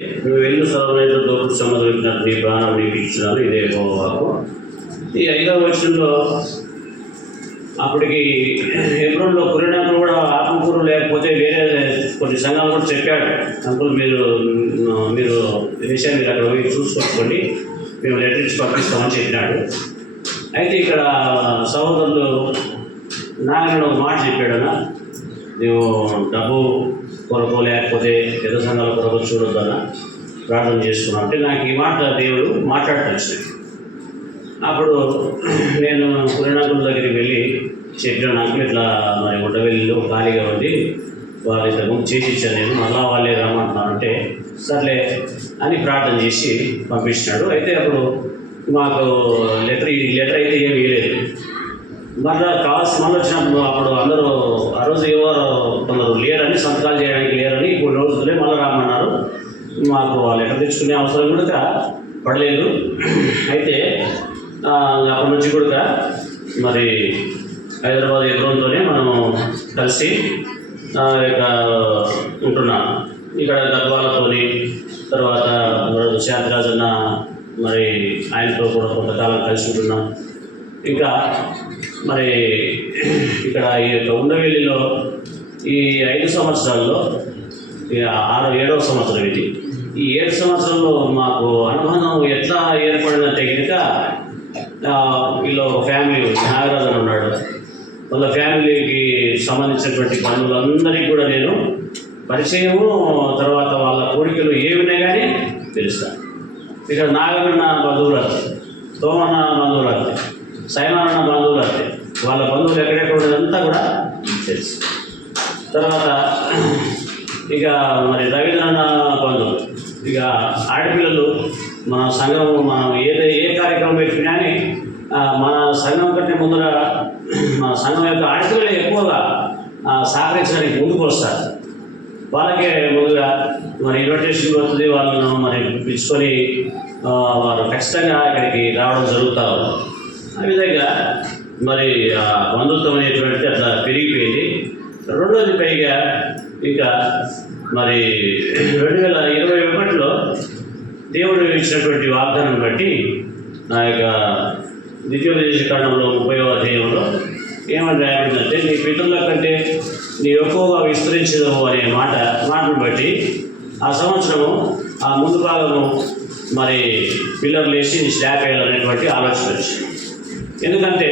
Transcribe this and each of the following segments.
నువ్వు వెళ్ళు సర్వైన దోపుడు సంబంధించిన నీ ప్రాణం నీకు ఇచ్చినాను, ఇదే యెహోవాకు. ఈ 5వ వచనంలో అప్పటికి హెబ్రోన్లో కురేనాకు కూడా ఆత్మకూరు లేకపోతే వేరే కొన్ని సంఘాలు కూడా చెప్పాడు, అంకుల్ మీరు విషయాన్ని మీరు అక్కడ పోయి చూసుకోండి, మేము లెటర్ ఇచ్చి పంపిస్తామని చెప్పినాడు. అయితే ఇక్కడ సహోదరులు నాగరణ ఒక మాట చెప్పాడన్నా, నువ్వు డబ్బు కొరకు లేకపోతే పెద్ద సంఘాల కొరకు చూడొద్దన్నా ప్రార్థన చేసుకున్నాను అంటే నాకు ఈ మాట దేవుడు మాట్లాడటం వచ్చింది. అప్పుడు నేను కురేనాకుల దగ్గరికి వెళ్ళి చెప్పిన నాకు ఇట్లా మరి ఉండవెల్లిలో ఖాళీగా ఉంది, వాళ్ళు ఇంతకుముందు చేసి ఇచ్చాను, నేను మళ్ళా వాళ్ళే రమ్మంటున్నాను అంటే సర్లే అని ప్రార్థన చేసి పంపించినాడు. అయితే అప్పుడు మాకు లెటర్ అయితే ఏమి ఇవ్వలేదు. మళ్ళీ వచ్చినప్పుడు అప్పుడు అందరూ ఆ రోజు ఎవరు కొందరు లేరని, సంతకాలు చేయడానికి లేరని, కొన్ని రోజులే మళ్ళీ రామన్నారు. మాకు ఆ లెటర్ తెచ్చుకునే అవసరం కూడా పడలేదు. అయితే అప్పటి నుంచి కూడా మరి హైదరాబాద్ హెబ్రోన్తోనే మనము కలిసి ఇక ఉంటున్నాం. ఇక్కడ గద్వాలతోని తర్వాత శాంతిరాజన్న మరి ఆయనతో కూడా కొంతకాలం కలిసి ఉంటున్నాం. ఇంకా మరి ఇక్కడ ఈ యొక్క ఉండవెల్లిలో ఈ 5 సంవత్సరాల్లో 7వ సంవత్సరం ఇది. ఈ 7 సంవత్సరంలో మాకు అనుబంధం ఎట్లా ఏర్పడిందంటే కనుక వీళ్ళు ఒక ఫ్యామిలీ నాగరాజు అని ఉన్నాడు, వాళ్ళ ఫ్యామిలీకి సంబంధించినటువంటి బంధువులందరికీ కూడా నేను పరిచయము, తర్వాత వాళ్ళ కోరికలు ఏమినా కానీ తెలుస్తాను. ఇక్కడ నాగరన్న బంధువులు వస్తాయి, తోమన్న బంధువులు వస్తాయి, సైమానన్న బంధువులు వస్తాయి, వాళ్ళ బంధువులు ఎక్కడెక్కడ ఉండేదంతా కూడా తెలుసు. తర్వాత ఇక మరి రవీంద్రన్న బంధువులు, ఇక ఆడపిల్లలు మన సంఘం మనం ఏ కార్యక్రమం పెట్టినా కానీ మన సంఘం కంటే ముందర మన సంఘం యొక్క ఆడపిల్లలు ఎక్కువగా సహకరించడానికి ముందుకు వస్తారు. వాళ్ళకే ముందుగా మరి ఇన్విటేషన్ వస్తుంది, వాళ్ళను మరి పిలుచుకొని వారు ఖచ్చితంగా ఇక్కడికి రావడం జరుగుతారు. ఆ విధంగా మరి బంధుత్వం అనేటువంటిది అట్లా పెరిగిపోయింది. రెండోది పైగా ఇక మరి 2021లో దేవుడు ఇచ్చినటువంటి వాగ్దానం బట్టి నా యొక్క ద్వితీయోపదేశ కాండంలో 30వ అధ్యాయంలో ఏమని రాయబడిందంటే, నీ పితరుల కంటే నీ ఎక్కువగా విస్తరించదము అనే మాటను బట్టి ఆ సంవత్సరము ఆ ముందు భాగము మరి పిల్లర్లు వేసి స్లాబ్ వేయాలనేటువంటి ఆలోచన వచ్చింది. ఎందుకంటే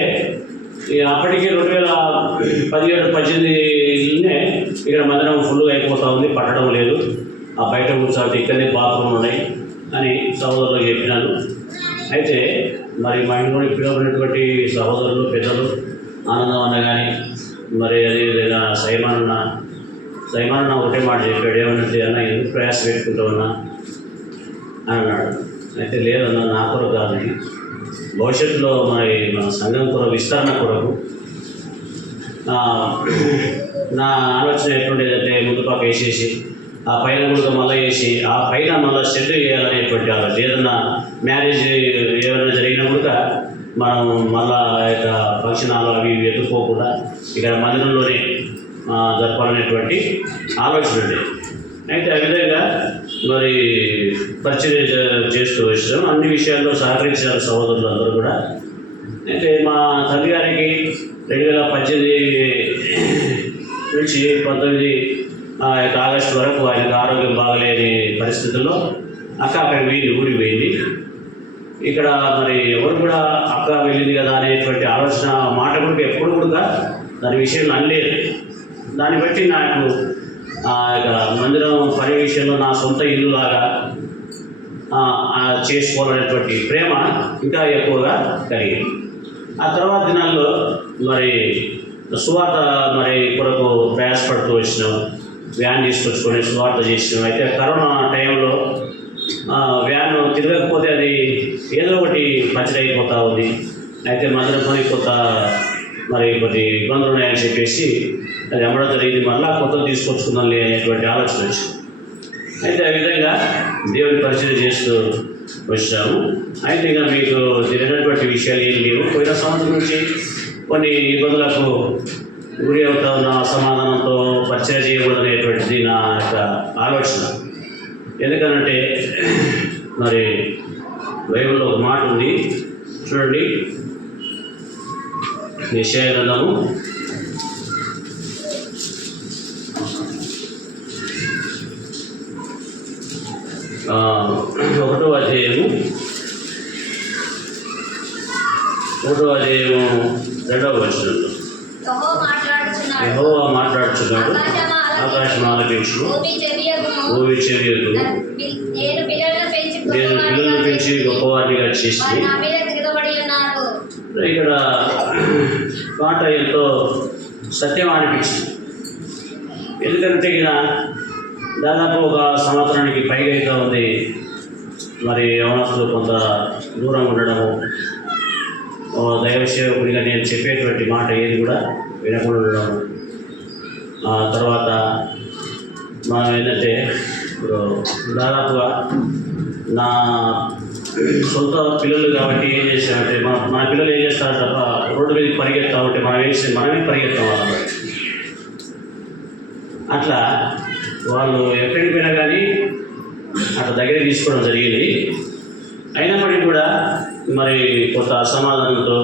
అప్పటికే 2017-18 ఇక్కడ మందిరం ఫుల్గా అయిపోతూ ఉంది, పట్టడం లేదు, ఆ బయట కూర్చోబట్టి ఇక్కడనే బాత్రూమ్లు ఉన్నాయి అని సహోదరులకు చెప్పినాను. అయితే మరి మా ఇంట్లో పిలువబడినటువంటి సహోదరులు పెద్దలు ఆనందం అన్న కానీ మరి అదేవిధంగా సైమానన్న ఒకటే మాట చెప్పాడు, ఏమన్నది అన్న ఎందుకు ప్రయాస పెట్టుకుంటామన్నా అని అన్నాడు. అయితే లేదన్నా నా కొరకు కాదు, భవిష్యత్తులో మరి మన సంఘం కొరకు విస్తరణ కొరకు నా ఆలోచన ఎటువంటిదంటే ముందు పక్క వేసేసి ఆ పైన కూడా మళ్ళీ వేసి ఆ పైన మళ్ళీ షెడ్ వేయాలనేటువంటి ఆలోచన. ఏదన్నా మ్యారేజ్ ఏమైనా జరిగినా కూడా మనం మళ్ళా యొక్క ఫంక్షన్ హాల్ అవి ఎత్తుకోకుండా ఇక్కడ మందిరంలోనే జరపాలనేటువంటి ఆలోచన ఉంది. అయితే ఆ విధంగా మరి పరిచయం చేస్తూ వచ్చాం. అన్ని విషయాల్లో సహకరించారు సహోదరులు అందరూ కూడా. అయితే మా తండ్రి గారికి 2018 నుంచి 19 ఆగస్టు వరకు ఆయనకు ఆరోగ్యం బాగలేని పరిస్థితుల్లో అక్క అక్కడికి ఊడిపోయింది. ఇక్కడ మరి ఎవరు కూడా అక్క వెళ్ళింది కదా అనేటువంటి ఆలోచన మాట కూడా ఎప్పుడు కూడా దాని విషయంలో అనలేదు. దాన్ని బట్టి నాకు ఇక మందిరం పని విషయంలో నా సొంత ఇల్లులాగా చేసుకోవాలనేటువంటి ప్రేమ ఇంకా ఎక్కువగా కలిగింది. ఆ తర్వాత దినాల్లో మరి సువార్త మరి కొరకు ప్రయాసపడుతూ వచ్చినాం, వ్యాన్ తీసుకొచ్చుకొని సువార్త చేసినాం. అయితే కరోనా టైంలో వ్యాన్ తిరగకపోతే అది ఏదో ఒకటి పంచర్ అయిపోతూ ఉంది. అయితే మందిరం పని మరి కొద్ది ఇబ్బందులు ఉన్నాయని చెప్పేసి అది అమ్మడం జరిగింది. మళ్ళీ కొత్తగా తీసుకొచ్చుకుందాం అనేటువంటి ఆలోచన వచ్చింది. అయితే ఆ విధంగా దేవుని పరిచయం చేస్తూ వచ్చాము. అయితే ఇక మీకు తెలియనటువంటి విషయాలు ఏం లేవు. పోయిన సంవత్సరం నుంచి కొన్ని ఇబ్బందులకు గురి అవుతా ఉన్న అసమాధానంతో పరిచయం చేయకూడదనేటువంటిది నా యొక్క ఆలోచన. ఎందుకనంటే మరి బైబిల్లో ఒక మాట ఉంది చూడండి, యెషయా గ్రంథము 1వ అధ్యాయము 2వ వచనంలో యెహోవా మాట్లాడుచున్నాడు, ఆకాశం ఆలకించును, భూమి చెవియొగ్గును, నేను పిల్లలను పెంచి గొప్పవారిగా చేసి. ఇక్కడ మాట ఎంతో సత్యం అనిపించింది. ఎందుకంటే ఈయన దాదాపు ఒక సంవత్సరానికి పైగా అయితే ఉంది. మరి యవనస్తులు కొంత దూరం ఉండడము, దైవ సేవకుడిగా నేను చెప్పేటువంటి మాట ఏది కూడా వినకుండా ఉండడము. తర్వాత మనం ఏంటంటే ఇప్పుడు దాదాపుగా నా సొంత పిల్లలు కాబట్టి ఏం చేశారంటే మన పిల్లలు ఏం చేస్తారు తప్ప రోడ్డు మీద పరిగెత్తా ఉంటే మనమే పరిగెత్తాం వాళ్ళ. అట్లా వాళ్ళు ఎక్కడికి పోయినా కానీ అట్లా దగ్గర తీసుకోవడం జరిగింది. అయినప్పటికీ కూడా మరి కొంత అసమాధానంతో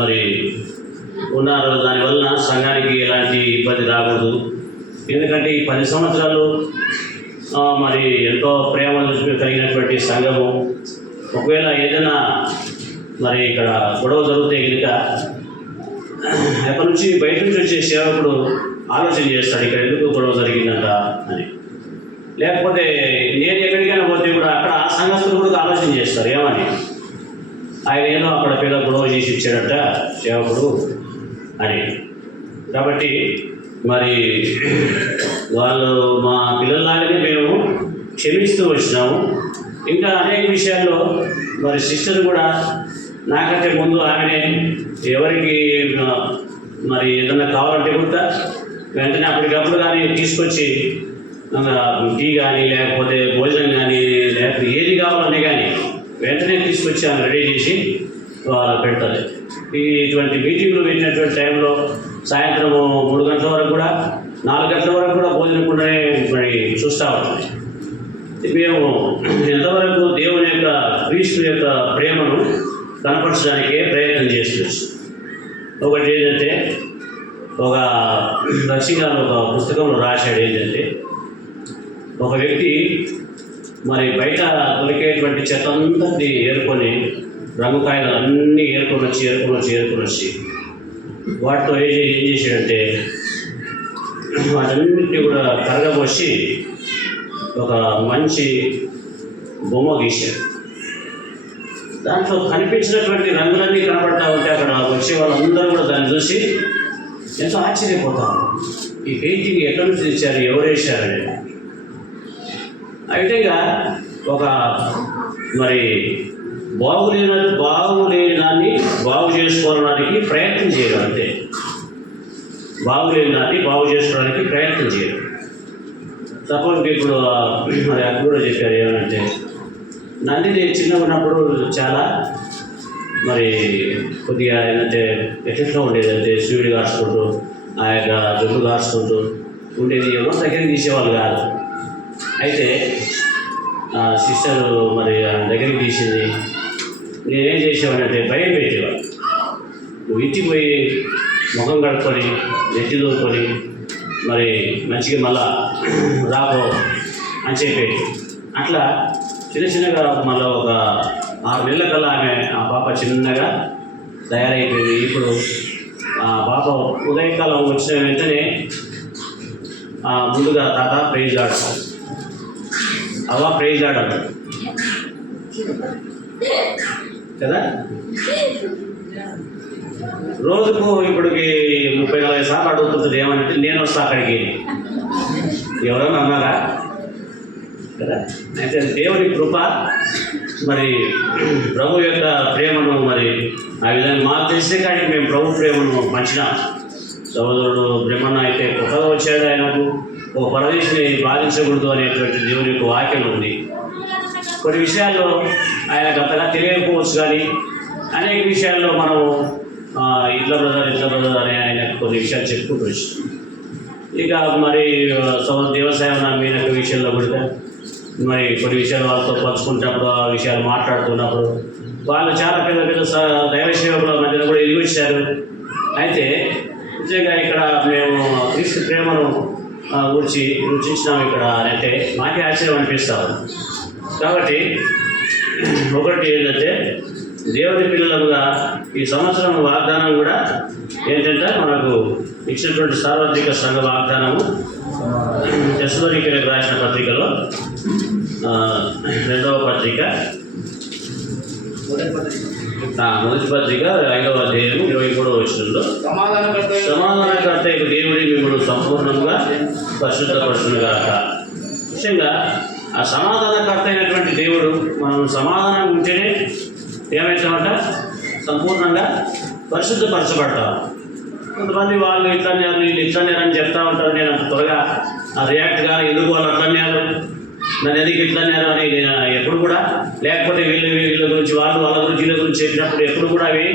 మరి ఉన్నారు. దానివల్ల సంఘానికి ఎలాంటి ఇబ్బంది రాకూడదు. ఎందుకంటే ఈ 10 సంవత్సరాలు మరి ఎంతో ప్రేమ కలిగినటువంటి సంఘము, ఒకవేళ ఏదైనా మరి ఇక్కడ గొడవ జరిగితే కనుక ఎక్కడి నుంచి బయట నుంచి వచ్చే సేవకుడు ఆలోచన చేస్తాడు, ఇక్కడ ఎందుకు గొడవ జరిగిందంట అని. లేకపోతే నేను ఎక్కడికైనా పోతే కూడా అక్కడ ఆ సంఘస్థులు కూడా ఆలోచన చేస్తారు ఏమని, ఆయన ఏదో అక్కడ పేద గొడవ చేసి ఇచ్చాడట సేవకుడు అని. కాబట్టి మరి వాళ్ళు మా పిల్లల్లాగానే మేము క్షమిస్తూ వచ్చినాము. ఇంకా అనేక విషయాల్లో మరి సిస్టర్ కూడా నాకంటే ముందు ఆమెనే ఎవరికి మరి ఏదన్నా కావాలంటే కూడా వెంటనే అప్పటికప్పుడు కానీ తీసుకొచ్చి టీ కానీ లేకపోతే భోజనం కానీ లేకపోతే ఏది కావాలనే కానీ వెంటనే తీసుకొచ్చి ఆమె రెడీ చేసి పెడతారు. ఇటువంటి మీటింగ్లు పెట్టినటువంటి టైంలో సాయంత్రం 3 గంటల వరకు కూడా 4 గంటల వరకు కూడా భోజనం కూడా మరి చూస్తూ ఉంటుంది. మేము ఎంతవరకు దేవుని యొక్క క్రీస్తు యొక్క ప్రేమను కనపరచడానికే ప్రయత్నం చేస్తున్నాం. ఒకటి ఏంటంటే ఒక రక్షిగారు ఒక పుస్తకంలో రాశాడు ఏంటంటే, ఒక వ్యక్తి మరి బయట దొరికేటువంటి చెత్త అంతటి ఏరుకొని రంగు కాయలు అన్నీ ఏరుకొని వచ్చి వాటితో ఏం చేశాడంటే వాటన్నింటినీ కూడా కరగబోసి ఒక మంచి బొమ్మ గీశాడు. దాంట్లో కనిపించినటువంటి రంగులన్నీ కనబడతా ఉంటే అక్కడ వచ్చే వాళ్ళందరూ కూడా దాన్ని చూసి ఎంతో ఆశ్చర్యపోతారు, ఈ పెయింటింగ్ ఎక్కడి నుంచి తెచ్చారు, ఎవరు వేశారని. అయితే ఒక మరి బాగులేని దాన్ని బాగు చేసుకోవడానికి ప్రయత్నం చేయడం, అంతే. బాగులేని దాన్ని బాగు చేసుకోవడానికి ప్రయత్నం చేయడం. సపోజ్ ఇప్పుడు మరి అది కూడా చెప్పారు ఏమనంటే, నందిని చిన్నగా ఉన్నప్పుడు చాలా మరి కొద్దిగా ఏంటంటే ఎట్లా ఉండేది అంటే సూర్యుడు కాచుకుంటూ ఆ యొక్క జొల్లు కాచుకుంటూ ఉండేది. ఎవరు దగ్గరికి తీసేవాళ్ళు కాదు. అయితే సిస్టర్ మరి దగ్గరికి తీసింది. నేనేం చేసేవాడంటే భయం పెట్టేవాడు, నువ్వు ఇంటికి పోయి ముఖం కడుక్కొని నెత్తి దూరుకొని మరి మంచిగా మళ్ళా రాపో అని చెప్పేది. అట్లా చిన్నగా మళ్ళీ ఒక 6 నెలల కల్లా ఆ పాప చిన్నగా తయారైపోయింది. ఇప్పుడు ఆ పాప ఉదయకాలం వచ్చిన వెంటనే ముందుగా తాత ప్రైజ్ ఆడతాం, అవ్వ ప్రైజ్ ఆడాలి కదా. రోజుకు ఇప్పటికి 30-40 సార్లు అడుగుతుంటుంది ఏమంటే నేను వస్తా అక్కడికి, ఎవరన్నా అన్నారా కదా. అయితే దేవుని కృప మరి ప్రభు యొక్క ప్రేమను మరి ఆ విధంగా మాకు తెలిసిన కాడికి మేము ప్రభు ప్రేమను పంచినాం. సహోదరుడు బ్రహ్మన్న అయితే కొత్తగా వచ్చాడు, ఆయనకు ఒక పరదేశిని బాధించకూడదు అనేటువంటి దేవుని యొక్క వాక్యం ఉంది. కొన్ని విషయాల్లో ఆయనకు అంతగా తెలియకపోవచ్చు, కానీ అనేక విషయాల్లో మనం ఇట్లా బ్రదర్ అని ఆయన కొన్ని విషయాలు చెప్పుకుంటూ వచ్చాం. ఇక మరి దేవసేన మీనక విషయంలో కూడా మరి కొన్ని విషయాలు వాళ్ళతో పంచుకుంటున్నప్పుడు ఆ విషయాలు మాట్లాడుతున్నప్పుడు వాళ్ళు చాలా పెద్ద పెద్ద దైవ సేవకుల మధ్యలో కూడా ఎదిగొచ్చారు. అయితే నిజంగా ఇక్కడ మేము క్రీస్తు ప్రేమను గురించి రుచించినాము ఇక్కడ అంటే మాకే ఆశ్చర్యం అనిపిస్తాము. కాబట్టి ఒకటి ఏంటంటే దేవుని పిల్లలుగా ఈ సంవత్సరం వాగ్దానం కూడా ఏంటంటే మనకు ఇచ్చినటువంటి సార్వత్రిక సంఘ వాగ్దానము తెస్సలోనికీయులకు రాసిన పత్రికలో 2వ పత్రిక మొదటి పత్రిక 5వ అధ్యాయం 23వ వచనంలో సమాధానకర్త దేవుడి మిమ్మల్ని సంపూర్ణంగా పరిశుద్ధపరచునుగాక. ముఖ్యంగా ఆ సమాధానకర్త అయినటువంటి దేవుడు మనం సమాధానం ఉంటేనే ఏమవుతామంట సంపూర్ణంగా పరిశుద్ధపరచబడతాం. కొంతమంది వాళ్ళు ఇట్లన్నారు వీళ్ళు ఇట్లన్నారు అని చెప్తా ఉంటారు. నేను అంత త్వరగా రియాక్ట్ కానీ ఎందుకు వాళ్ళు అట్లన్నారు నన్ను ఎందుకు ఇట్లన్నారు అని నేను ఎప్పుడు కూడా లేకపోతే వీళ్ళ గురించి వాళ్ళ గురించి వీళ్ళ గురించి చెప్పినప్పుడు ఎప్పుడు కూడా అవి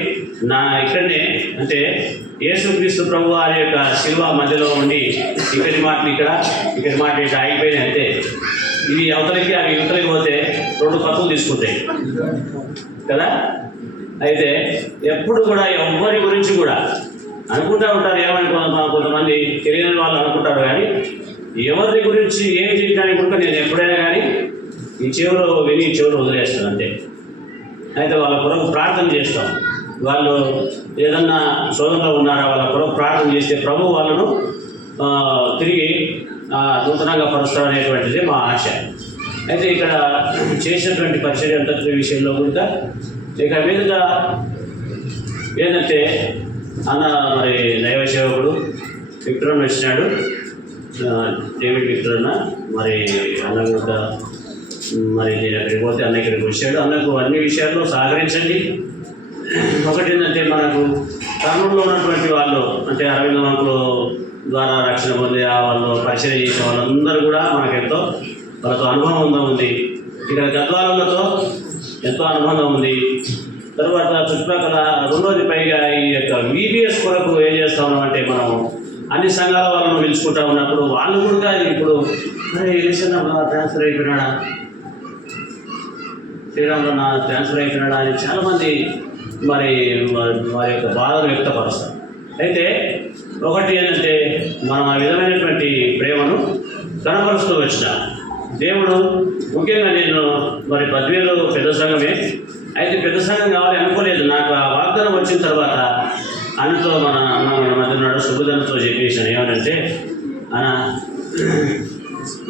నా ఇక్కడనే అంటే యేసుక్రీస్తు ప్రభు వారి యొక్క శిలువ మధ్యలో ఉండి ఇక్కడి మాటలు ఇక్కడి మాట ఇట్లా ఆగిపోయినాయి. అంతే ఇవి అవతలికి అవి యువతలకి పోతే 2 పక్కలు తీసుకుంటాయి కదా. అయితే ఎప్పుడు కూడా ఎవరి గురించి కూడా అనుకుంటూ ఉంటారు. ఏమనుకో కొంతమంది తెలియని వాళ్ళు అనుకుంటారు కానీ ఎవరి గురించి ఏం చేయడానికి కూడా నేను ఎప్పుడైనా కానీ ఈ చెవులో విని చెవులు వదిలేస్తాను అంతే. అయితే వాళ్ళ కొరకు ప్రార్థన చేస్తాం. వాళ్ళు ఏదన్నా శోధనలో ఉన్నారా వాళ్ళ కొరకు ప్రార్థన చేస్తే ప్రభు వాళ్ళను తిరిగి నూతనంగా పరుస్తాడు అనేటువంటిది మా ఆశ. అయితే ఇక్కడ చేసినటువంటి పరిచర్య అంతటి విషయంలో కూడా ఇక మీదుగా ఏంటంటే అన్న మరి దైవ సేవకుడు విక్రమ్ వచ్చినాడు, డేవిడ్ విక్టర్ అన్న. మరి అన్న కూడా మరి నేను అక్కడికి పోతే అన్న ఇక్కడికి వచ్చాడు. అన్నకు అన్ని విషయాల్లో సహకరించండి. ఒకటి ఏంటంటే మనకు కర్నూలులో ఉన్నటువంటి వాళ్ళు అంటే అరవింద మంకులు ద్వారా రక్షణ పొందే వాళ్ళు పరిచయం చేసే వాళ్ళందరూ కూడా మనకు వాళ్ళతో అనుభవం ఉంది. ఇక్కడ గద్వాలతో ఎంతో అనుబంధం ఉంది. తర్వాత చుట్టుపక్కల రెండోది పైగా ఈ యొక్క VBS కొరకు ఏం చేస్తా ఉన్నామంటే మనం అన్ని సంఘాల వాళ్ళను పిలుచుకుంటా ఉన్నప్పుడు వాళ్ళు కూడా ఇప్పుడు ట్రాన్స్ఫర్ అయిపోయినాడా శ్రీరాములో నా ట్రాన్స్ఫర్ అయిపోయినాడా అని చాలామంది మరి వారి యొక్క బాధను వ్యక్తపరుస్తారు. అయితే ఒకటి ఏంటంటే మనం ఆ విధమైనటువంటి ప్రేమను కనపరుస్తూ వచ్చిన దేవుడు ముఖ్యంగా నేను మరి 10,000 పెద్ద సంఘమే. అయితే పెద్ద సంఘం కావాలి అనుకోలేదు. నాకు ఆ వాగ్దానం వచ్చిన తర్వాత అన్నతో మన మధ్య ఉన్నాడు శుభదనతో చెప్పేసాను ఏమనంటే అన్న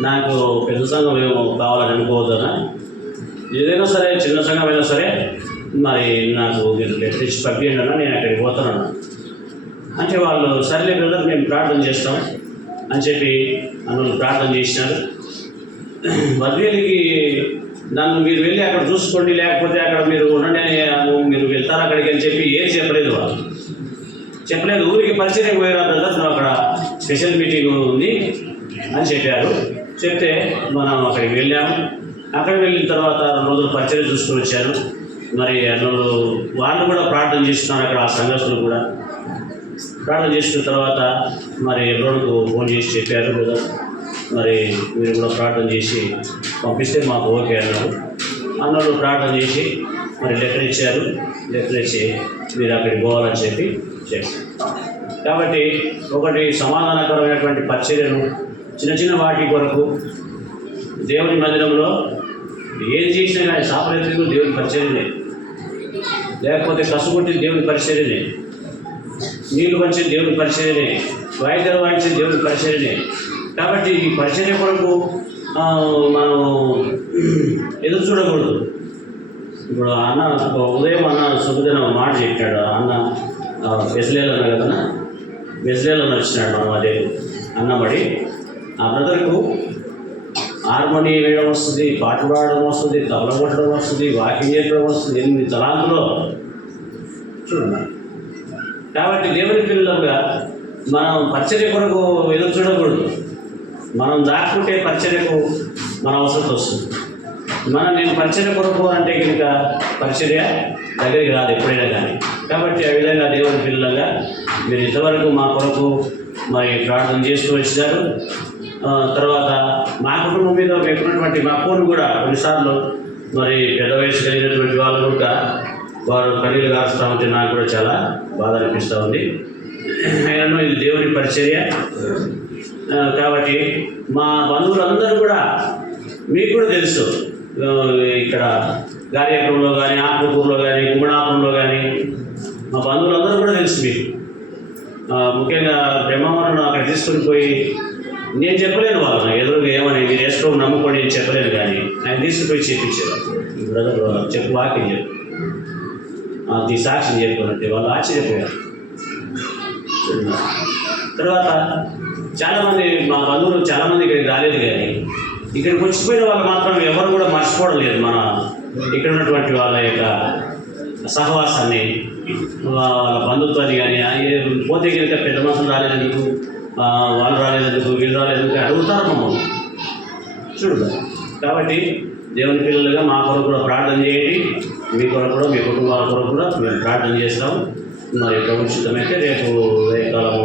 నాకు పెద్ద సంఘం ఏమో కావాలని అనుకోవద్దనా, ఏదైనా సరే చిన్న సంఘం అయినా సరే మరి నాకు మీరు తెచ్చి పంపించండి అన్న, నేను అక్కడికి పోతానన్నా. అంటే వాళ్ళు సర్లే బ్రదర్ మేము ప్రార్థన చేస్తాం అని చెప్పి అన్నలు ప్రార్థన చేసినారు. బద్వేలికి నన్ను మీరు వెళ్ళి అక్కడ చూసుకోండి లేకపోతే అక్కడ మీరు ఉండండి అని మీరు వెళ్తారు అక్కడికి అని చెప్పి ఏం చెప్పలేదు. వాళ్ళు చెప్పలేదు. ఊరికి పరిచయం పోయారా బ్రదర్ నువ్వు అక్కడ స్పెషల్ మీటింగ్ ఉంది అని చెప్పారు. చెప్తే మనం అక్కడికి వెళ్ళాము. అక్కడికి వెళ్ళిన తర్వాత 2 రోజులు పరిచయం చూసుకొని వచ్చాను. మరి అన్నలు వాళ్ళు కూడా ప్రార్థన చేస్తున్నారు. అక్కడ ఆ సంఘస్థులు కూడా ప్రార్థన చేసిన తర్వాత మరి ఎబ్రోన్కు ఫోన్ చేసి చెప్పారు కదా మరి మీరు కూడా ప్రార్థన చేసి పంపిస్తే మాకు ఓకే అన్నారు. అన్నలు ప్రార్థన చేసి మరి లెటర్ ఇచ్చారు. లెటర్ ఇచ్చి మీరు అక్కడికి పోవాలని చెప్పి చెప్పారు. కాబట్టి ఒకటి సమాధానకరమైనటువంటి పరిచర్యను చిన్న చిన్న వాటి కొరకు దేవుని మందిరంలో ఏది చేసినా కానీ సాపరేత్రికు దేవుని పరిచర్యనే, లేకపోతే కసుగుట్టి దేవుని పరిచర్యనే, నీళ్లు పంచే దేవుని పరిచర్యనే, వాయిద్యాలు వాయించే దేవుని పరిచర్యనే. కాబట్టి ఈ పరిచర్య కొరకు మనం ఎదురు చూడకూడదు. ఇప్పుడు అన్న ఉదయం అన్న శుభదినం మాట చెప్పాడు. అన్న బెస్లేలు అన్న కదా, బెస్లేలు అన్న వచ్చినాడు. మనం అదే అన్నబడి ఆ బ్రదర్కు హార్మోని వేయడం వస్తుంది, పాటలు పాడడం వస్తుంది, తబల కొట్టడం వస్తుంది, వాకింగ్ చేయడం వస్తుంది, 8 తలాంతులో చూడండి. కాబట్టి దేవుని పిల్లలుగా మనం పరిచర్య కొరకు ఎదురు చూడకూడదు. మనం దాక్కుంటే పరిచర్యకు మన అవసరం వస్తుంది. నేను పరిచర్య కొరకు అంటే కనుక పరిచర్య దగ్గరికి రాదు ఎప్పుడైనా కానీ. కాబట్టి ఆ విధంగా దేవుని పిల్లలుగా మీరు ఇంతవరకు మా కొరకు మరి ప్రార్థన చేస్తూ వచ్చినారు. తర్వాత మా కుటుంబం మీద ఉన్నటువంటి మా ఫోన్ కూడా కొన్నిసార్లు మరి పెద్ద వయసు కలిగినటువంటి వాళ్ళు కూడా వారు కన్నీళ్ళు కారుస్తూ ఉంటే నాకు కూడా చాలా బాధ అనిపిస్తూ ఉంది. నేను ఇది దేవుని పరిచర్య కాబట్టి మా బంధువులందరూ కూడా మీకు కూడా తెలుసు, ఇక్కడ గార్యాపురంలో కానీ, ఆత్మకూరులో కానీ, గుమ్మడాపురంలో కానీ మా బంధువులందరూ కూడా తెలుసు మీకు. ముఖ్యంగా బ్రహ్మవరం అక్కడ తీసుకొని పోయి నేను చెప్పలేను వాళ్ళని ఎదురుగా ఏమని మీరు వేసుకో నమ్ముకోండి నేను చెప్పలేను, కానీ ఆయన తీసుకుపోయి చేపించేవారు. బ్రదర్ చెప్పు వాక్యం చెప్పు అది సాక్ష్యం చెప్పుకోనంటే వాళ్ళు ఆశ్చర్యపోయారు. తర్వాత చాలామంది మా బంధువులు చాలామంది ఇక్కడికి రాలేదు, కానీ ఇక్కడికి వచ్చిపోయిన వాళ్ళు మాత్రం ఎవరు కూడా మర్చిపోవడం లేదు మన ఇక్కడ ఉన్నటువంటి వాళ్ళ యొక్క సహవాసాన్ని, వాళ్ళ బంధుత్వాన్ని. కానీ పోతే కనుక పెద్ద మనుషులు రాలేదందుకు, వాళ్ళు రాలేదందుకు, వీళ్ళు రాలేదందుకు అడుగుతారు మమ్మల్ని చూడు. కాబట్టి దేవుని పిల్లలుగా మా కొరకు కూడా ప్రార్థన చేయండి, మీ కొరకు కూడా, మీ కుటుంబాల కొరకు కూడా మేము ప్రార్థన చేస్తాము. మరి ప్రభుత్వమైతే రేపు వేకాలము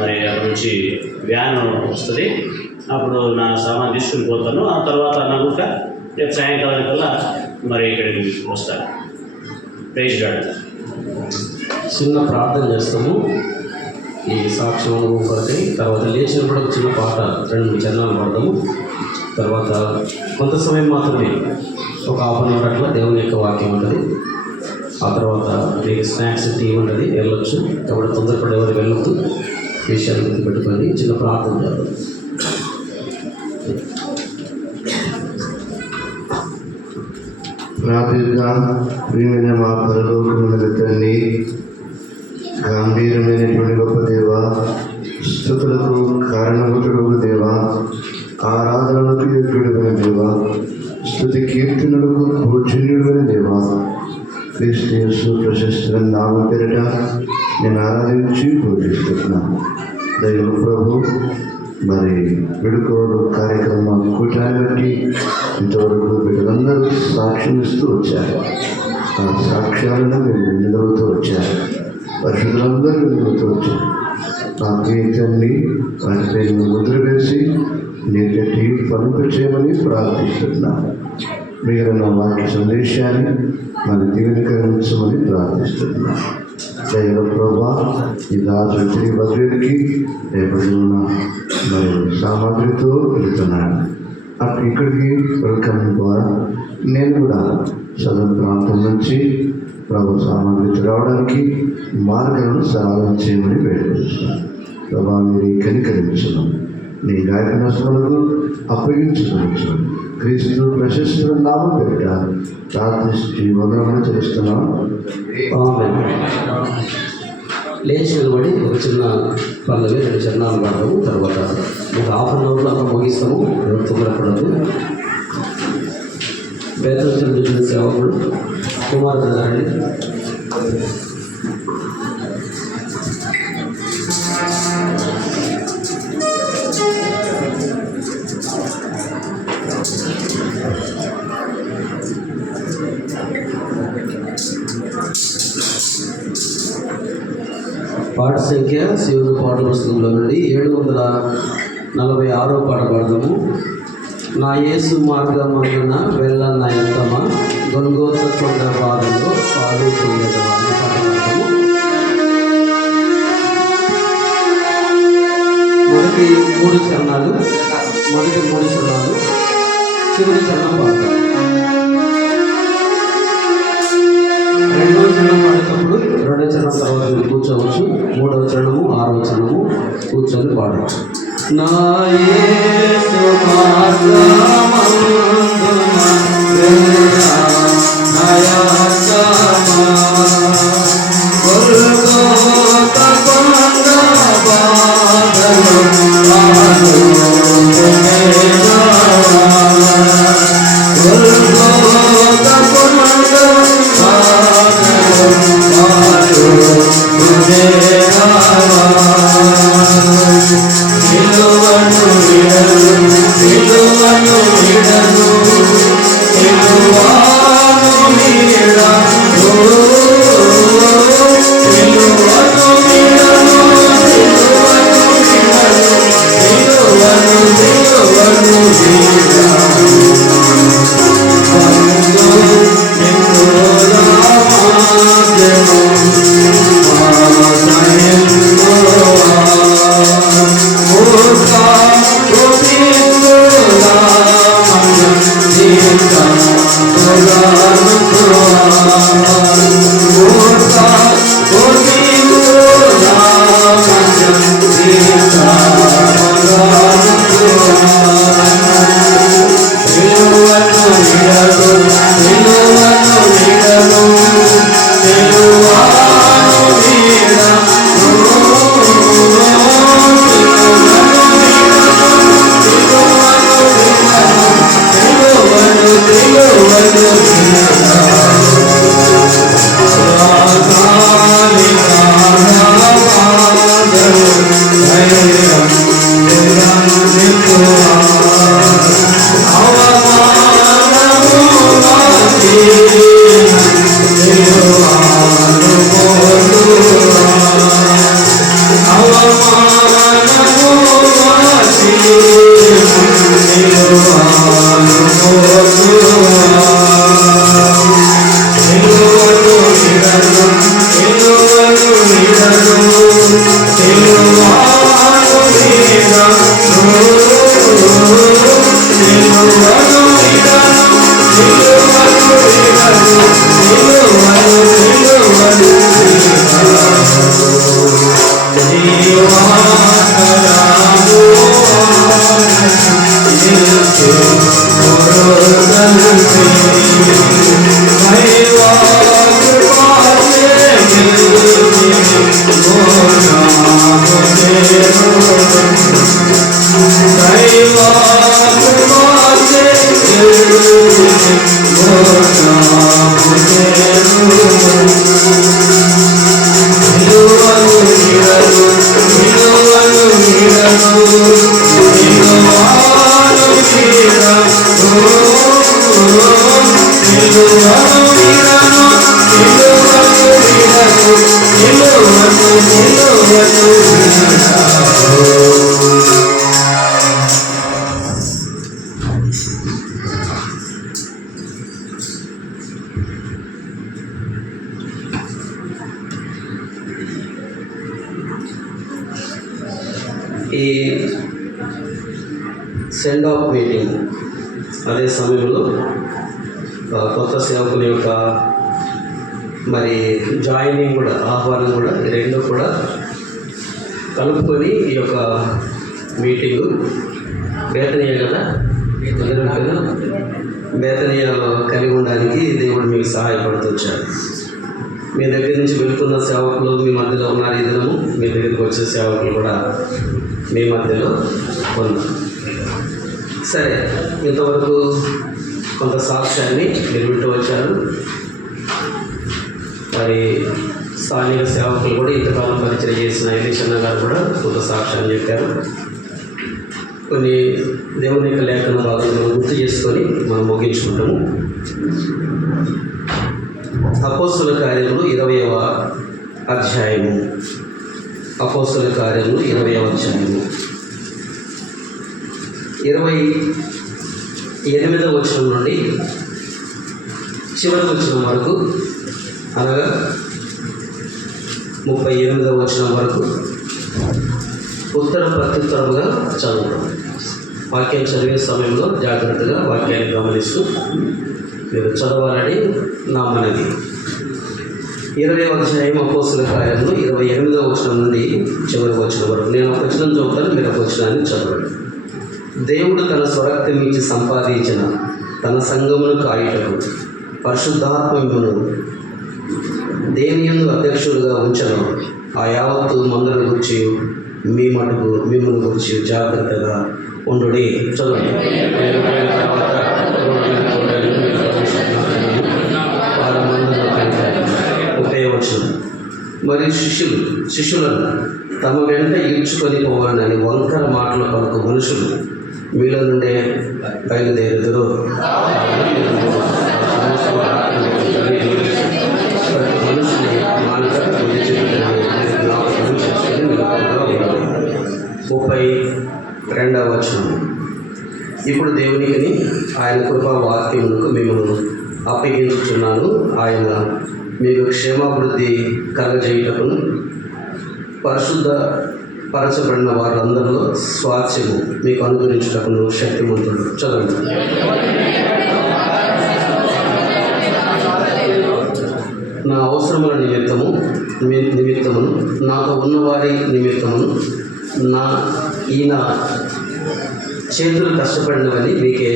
మరి అక్కడ నుంచి వ్యాన్ వస్తుంది, అప్పుడు నా సామాన్ తీసుకుని పోతాను. ఆ తర్వాత నమ్ముక రేపు సాయంకాలానికల్లా మరి ఇక్కడికి వస్తాను. Praise God. చిన్న ప్రార్థన చేస్తాము ఈ సాక్ష్యం అనుభవం కొరకై. తర్వాత లేచినప్పుడు ఒక చిన్న పాట 2-3 చరణాలు పాడతాము. తర్వాత కొంత సమయం మాత్రమే, ఒక హాఫ్ అన్ అవర్ అట్లా దేవుని యొక్క వాక్యం ఉంటుంది. ఆ తర్వాత మీకు స్నాక్స్ టీ ఉంటుంది, వెళ్ళొచ్చు. కాబట్టి తొందరపడి ఎవరు వెళ్ళొద్దు, విషయాలు గుర్తుపెట్టుకొని చిన్న ప్రార్థన చేద్దాం. ప్రార్థిద్దాం. ప్రియమైన మా పరలోకమున తండ్రి, గంభీరమైనటువంటి గొప్ప దేవ, స్తుతులకు కారణభూతుడు దేవ, ఆరాధనలకు యోగ్యుడైన దేవ, స్తుతి కీర్తనలకు పూజనీయుడైన దేవ, క్రీస్తు యేసు ప్రశస్త నామ పేరిట నేను ఆరాధించి పూజిస్తున్నాను. దైవ ప్రభు, మరి విడుకోలు కార్యక్రమం కూటాన్ని బట్టి ఇంతవరకు వీళ్ళందరూ సాక్ష్యం ఇస్తూ వచ్చారు. ఆ సాక్ష్యాలను మీరు నిలవుతూ వచ్చారు. పరిశుద్ధులందరూ నిలవుతూ వచ్చారు. ఆ ప్రియతన్ని వాటిపై ముద్ర వేసి నీటి పనుక చేయమని ప్రార్థిస్తున్నాను. మిగిలిన వాక్య సందేశాన్ని మన దీవెనకరించమని ప్రార్థిస్తున్నాను. దైవ ప్రభా, ఈ రాత్రి భద్రుడికి రేపటి మరి సామాగ్రితో వెళుతున్నాడు. అక్కడ ఇక్కడికి వెల్కమ్ ద్వారా నేను కూడా సదరు ప్రాంతం నుంచి ప్రభు సామాగ్రి రావడానికి మార్గాలను సరళం చేయమని వేడుకొస్తున్నాను. ప్రభా, మీరు కనికరించడం నీ గాయక నష్టములకు అప్పగించుకోవచ్చు. క్రీస్తు ప్రశస్త నామం పేరిట ప్రార్థించి వందనములు చేస్తున్నాం. లేచి నిలబడి ఒక చిన్న పల్లవి 2 చరణాలు పాడతాము. తర్వాత ఒక హాఫ్ అన్ అవర్లో అక్కడ ముగిస్తాము. ఎవరు తొందరపడదు. పేదల సేవకుడు కుమార్ గారండి. పాట సంఖ్య శివుని పాటల పుస్తకంలో నుండి 746వ పాట పాడదాము. నా యేసు మార్గమందున వెళ్ళన్న ఎంతమా, గొల్గోత కొండ బాధలో పాలు పొందటమా అనే పాట పాడతాము. మొదటి 3 చరణాలు, చివరి చరణం పాడతాం. 2వ చరణం పాడేటప్పుడు 2వ చరణం తర్వాత కూర్చోవచ్చు. 3వ చరణము 6వ చరణము కూర్చొని పాడవచ్చు. నా యేసు మార్గమందున వెళ్ళన్న ఎంతమా, గొల్గోత కొండ బాధలో పాలు పొందెదవా, గొల్గోత కొండ బాధలో పాలు పొందెదవా, విలువను విడను విలువాను విడను విలువను విడను ఈ సెండ్ ఆఫ్ మీటింగ్ అదే సమయంలో కొత్త సేవకుల యొక్క మరి జాయినింగ్ కూడా, ఆహ్వానం కూడా, ఈ రెండు కూడా కలుపుకొని ఈ యొక్క మీటింగు బేతనీయ కదా బేతనీయలో కలిగి ఉండడానికి దేవుడు మీకు సహాయపడుతూ వచ్చాడు. మీ దగ్గర నుంచి వెళ్తున్న సేవకులు మీ మధ్యలో ఉన్నారు. ఈ దినము మీ దగ్గరికి వచ్చే సేవకులు కూడా మీ మధ్యలో ఉన్నారు. సరే, ఇంతవరకు కొంత సాక్ష్యాన్ని మీరు వింటూ వచ్చారు. మరి స్థానిక సేవకులు కూడా ఇంతకాలం పరిచయం చేసిన ఎలిషన్న గారు కూడా కొంత సాక్ష్యాన్ని చెప్పారు. కొన్ని దేవుని యొక్క లేఖన భాగాలు మనం గుర్తు చేసుకొని మనం ముగించుకుంటాము. అపోస్తుల కార్యములు 20వ అధ్యాయము. అపోస్తుల కార్యములు 20వ అధ్యాయము 28వ వచనం నుండి చివరి వచనం వరకు, అనగా 38వ వచనం వరకు ఉత్తర ప్రత్యుత్తరముగా చదవడం. వాక్యం చదివే సమయంలో జాగ్రత్తగా వాక్యాన్ని గమనిస్తూ మీరు చదవాలని నా మనవి. 20వ అధ్యాయం అపోస్తుల కార్యములు 28వ వచనం నుండి చివరి వచనం వరకు నేను ఒక వచనం చదువుతాను, మీరు ఒక వచనాన్ని చదవండి. దేవుడు తన స్వరక్తం ఇచ్చి సంపాదించిన తన సంఘమును కాయుటకు పరిశుద్ధాత్మను దేని యందు అధ్యక్షులుగా ఉంచను. ఆ యావత్తు మందుల గురించి మీ మటుకు మిమ్మల్ని గురించి జాగ్రత్తగా ఉండుడి. చదవండి. ఉపయోగించు. మరియు శిష్యులను తమ వెంట ఈడ్చుకొని పోవాలని వంకర మాటలు పలుకు మనుషులు మీలో నుండే బయలుదేరుదురు. మనుషుని మానక 32వ వచనం. ఇప్పుడు దేవునికి ఆయన కృపా వాక్యములకు మిమ్మల్ని అప్పగించుచున్నాను. ఆయన మీకు క్షేమాభివృద్ధి కలగజేయుటకును పరిశుద్ధ పరచబడిన వారందరిలో స్వాస్థ్యము మీకు అనుగ్రహించుటకును శక్తిమంతుడు. చదవండి. నా అవసరముల నిమిత్తమును నాతో ఉన్నవారి నిమిత్తమును ఈయన చేతులు కష్టపడినవని మీకే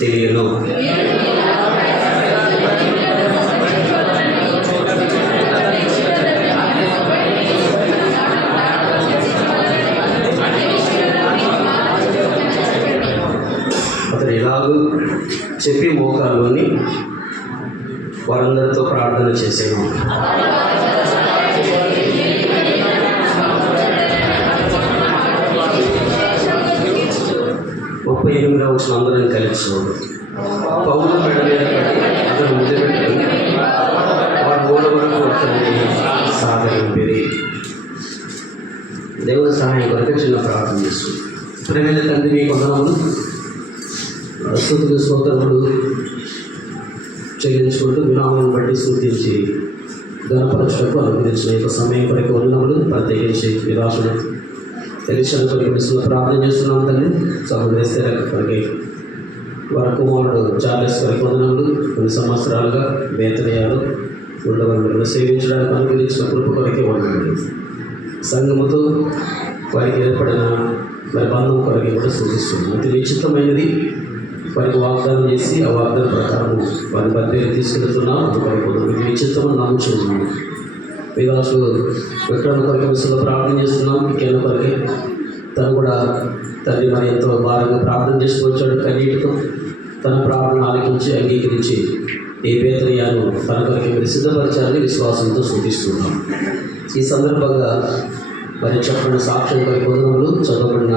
తెలియను. అతను ఇలాగూ చెప్పి మోకాల్లోని వారందరితో ప్రార్థన చేశాను. ముప్పై 38వ వచనం అందరిని కలిసి పౌలు మెడ మీద పడి అతను ముద్దుపెట్టి వారు ఓడవరకు అతన్ని సాగనింపిరి. దేవుని సహాయం కొరకు చిన్న ప్రార్థన చేస్తుంది. ప్రేమైన తండ్రి, మీ వందనములు, స్తుతులు స్తోత్రములు చెల్లించుకుంటూ వినామాన్ని బట్టి స్తుతించి ఘనపరచుటకు అనుగ్రహించిన యొక్క సమయం కొరకు వందనములు. ప్రత్యేకించి విరాసుడు ఎలిషన్న కొరకు ప్రార్థన చేస్తున్నాం తండ్రి. సహోదరి కొరకు వారి కుమారుడు చార్లెస్ గారికి వందనములు. కొన్ని సంవత్సరాలుగా బేతనియాలో ఉండవలను సేవించడానికి అనుగ్రహించిన కృప కొరకే వందనములు. సంఘముతో వారికి ఏర్పడిన మరి బంధం కొరకే కూడా సూచిస్తున్నాం. అతి నిశ్చితమైనది వారికి వాగ్దానం చేసి ఆ వాగ్దానం ప్రకారం వారి బద్దెలు తీసుకెళ్తున్నాం. అందుకొరకు నిశ్చితమని నమ్ముచున్నాము. విలాసు విక్రమ కొరకే విషయంలో ప్రార్థన చేస్తున్నాం. కేంద్ర కొరకే తను కూడా తండ్రి మరి ఎంతో భారంగా ప్రార్థన చేసుకొచ్చాడు. కన్నీటితో తన ప్రార్థన ఆలకించి అంగీకరించి ఈ బేతనియాను తన కొరకే మీరు సిద్ధపరచాలని విశ్వాసంతో సూచిస్తున్నాం. ఈ సందర్భంగా మరి చెప్పిన సాక్ష్యం కొరకు వందనములు, చదవబడిన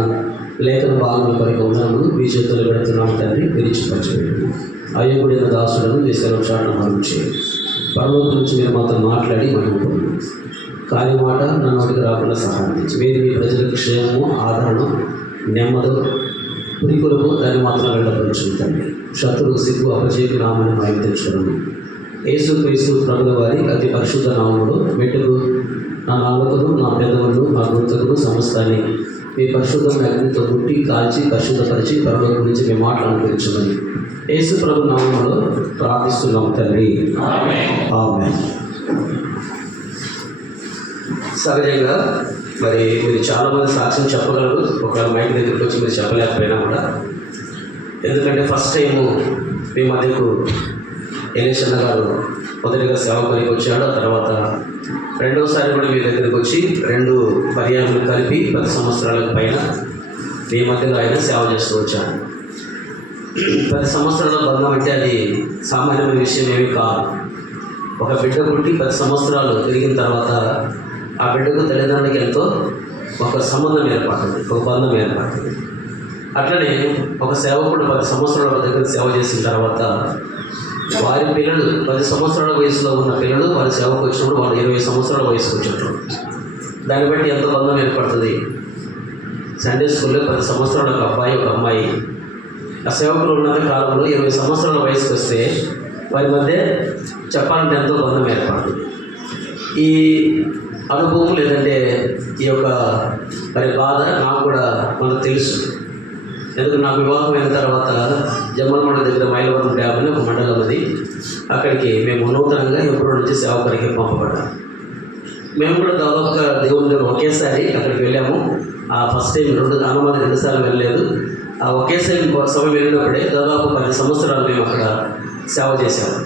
లేఖన భాగముల కొరకు వందనములు మీ చేతులు పెడుతున్నాము తండ్రి. విరిచిపరచండి. అయోగుడైన దాసులను మీ సెలవు చాటును మనం చేయండి. పరలోకం నుంచి మీరు మాతో మాట్లాడి మనం పొందాం. కాని మాట నా నోటికి రాకుండా సహాయం చేసి మీరు మీ ప్రజలకు క్షేమము, ఆదరణ, నెమ్మది, పురికొరకు దాన్ని మాత్రం వెళ్ళపరుచుంటండి. శత్రువు సిగ్గు అపజీకు నామని మాయం తెచ్చుకున్నాను. యేసుక్రీస్తు ప్రభుల వారి అతి పరిశుద్ధ నామములో మెట్టుకు నా నాలుకను, నా పెదవులను, నా గొంతుకును సమస్తాన్ని మీ పరిశుద్ధమైన అగ్నితో పుట్టి కాల్చి పరిశుద్ధపరిచి పరలోకం నుంచి మీ మాటలు అనుగ్రహించమని యేసు ప్రభు నామములో ప్రార్థిస్తున్నాం తండ్రి. ఆమేన్. సహజంగా మరి మీరు చాలామంది సాక్ష్యం చెప్పగలరు. ఒకవేళ మైక్ దగ్గరికి వచ్చి మీరు చెప్పలేకపోయినా కూడా, ఎందుకంటే ఫస్ట్ టైము మీ మధ్యకు ఎలేషన్న గారు మొదటిగా సేవకునికి వచ్చాడు. ఆ తర్వాత రెండవసారి కూడా మీ దగ్గరికి వచ్చి 2 పర్యాయాలు కలిపి 10 సంవత్సరాలకు పైన మీ మధ్యలో ఆయన సేవ చేస్తూ వచ్చాడు. 10 సంవత్సరాల బంధం అంటే అది సామాన్యమైన విషయం ఏమీ కాదు. ఒక బిడ్డ పుట్టి 10 సంవత్సరాలు తిరిగిన తర్వాత ఆ బిడ్డకు తల్లిదండ్రులకి ఎంతో ఒక సంబంధం ఏర్పడుతుంది, ఒక బంధం ఏర్పడుతుంది. అట్లనే ఒక సేవకుడు 10 సంవత్సరాల దగ్గర సేవ చేసిన తర్వాత వారి పిల్లలు 10 సంవత్సరాల వయసులో ఉన్న పిల్లలు వారి సేవకు వచ్చినప్పుడు వాళ్ళు 20 సంవత్సరాల వయసుకు వచ్చినప్పుడు దాన్ని బట్టి ఎంత బంధం ఏర్పడుతుంది. సండే స్కూల్లో 10 సంవత్సరాల ఒక అబ్బాయి, ఒక అమ్మాయి ఆ సేవకులు ఉన్నంత కాలంలో 20 సంవత్సరాల వయసుకు వస్తే వారి మధ్య చెప్పాలంటే ఎంతో బంధం ఏర్పడుతుంది. ఈ అనుభవం లేదంటే ఈ యొక్క మరి బాధ నాకు కూడా మనకు తెలుసు. ఎందుకంటే నాకు వివాహం అయిన తర్వాత జమ్మలమడ దగ్గర మైలవరం డ్యామ్ అని ఒక మండలం ఉంది. అక్కడికి మేము నూతనంగా ఎప్పుడో నుంచి సేవకునికి పంపబడ్డాం. మేము కూడా దాదాపుగా దేవుని దగ్గర ఒకేసారి అక్కడికి వెళ్ళాము. ఆ ఫస్ట్ టైం అనుమతి 2 సార్లు వెళ్ళలేదు. ఆ ఒకేసారి సమయం వెళ్ళినప్పుడే దాదాపు 10 సంవత్సరాలు మేము అక్కడ సేవ చేశాము.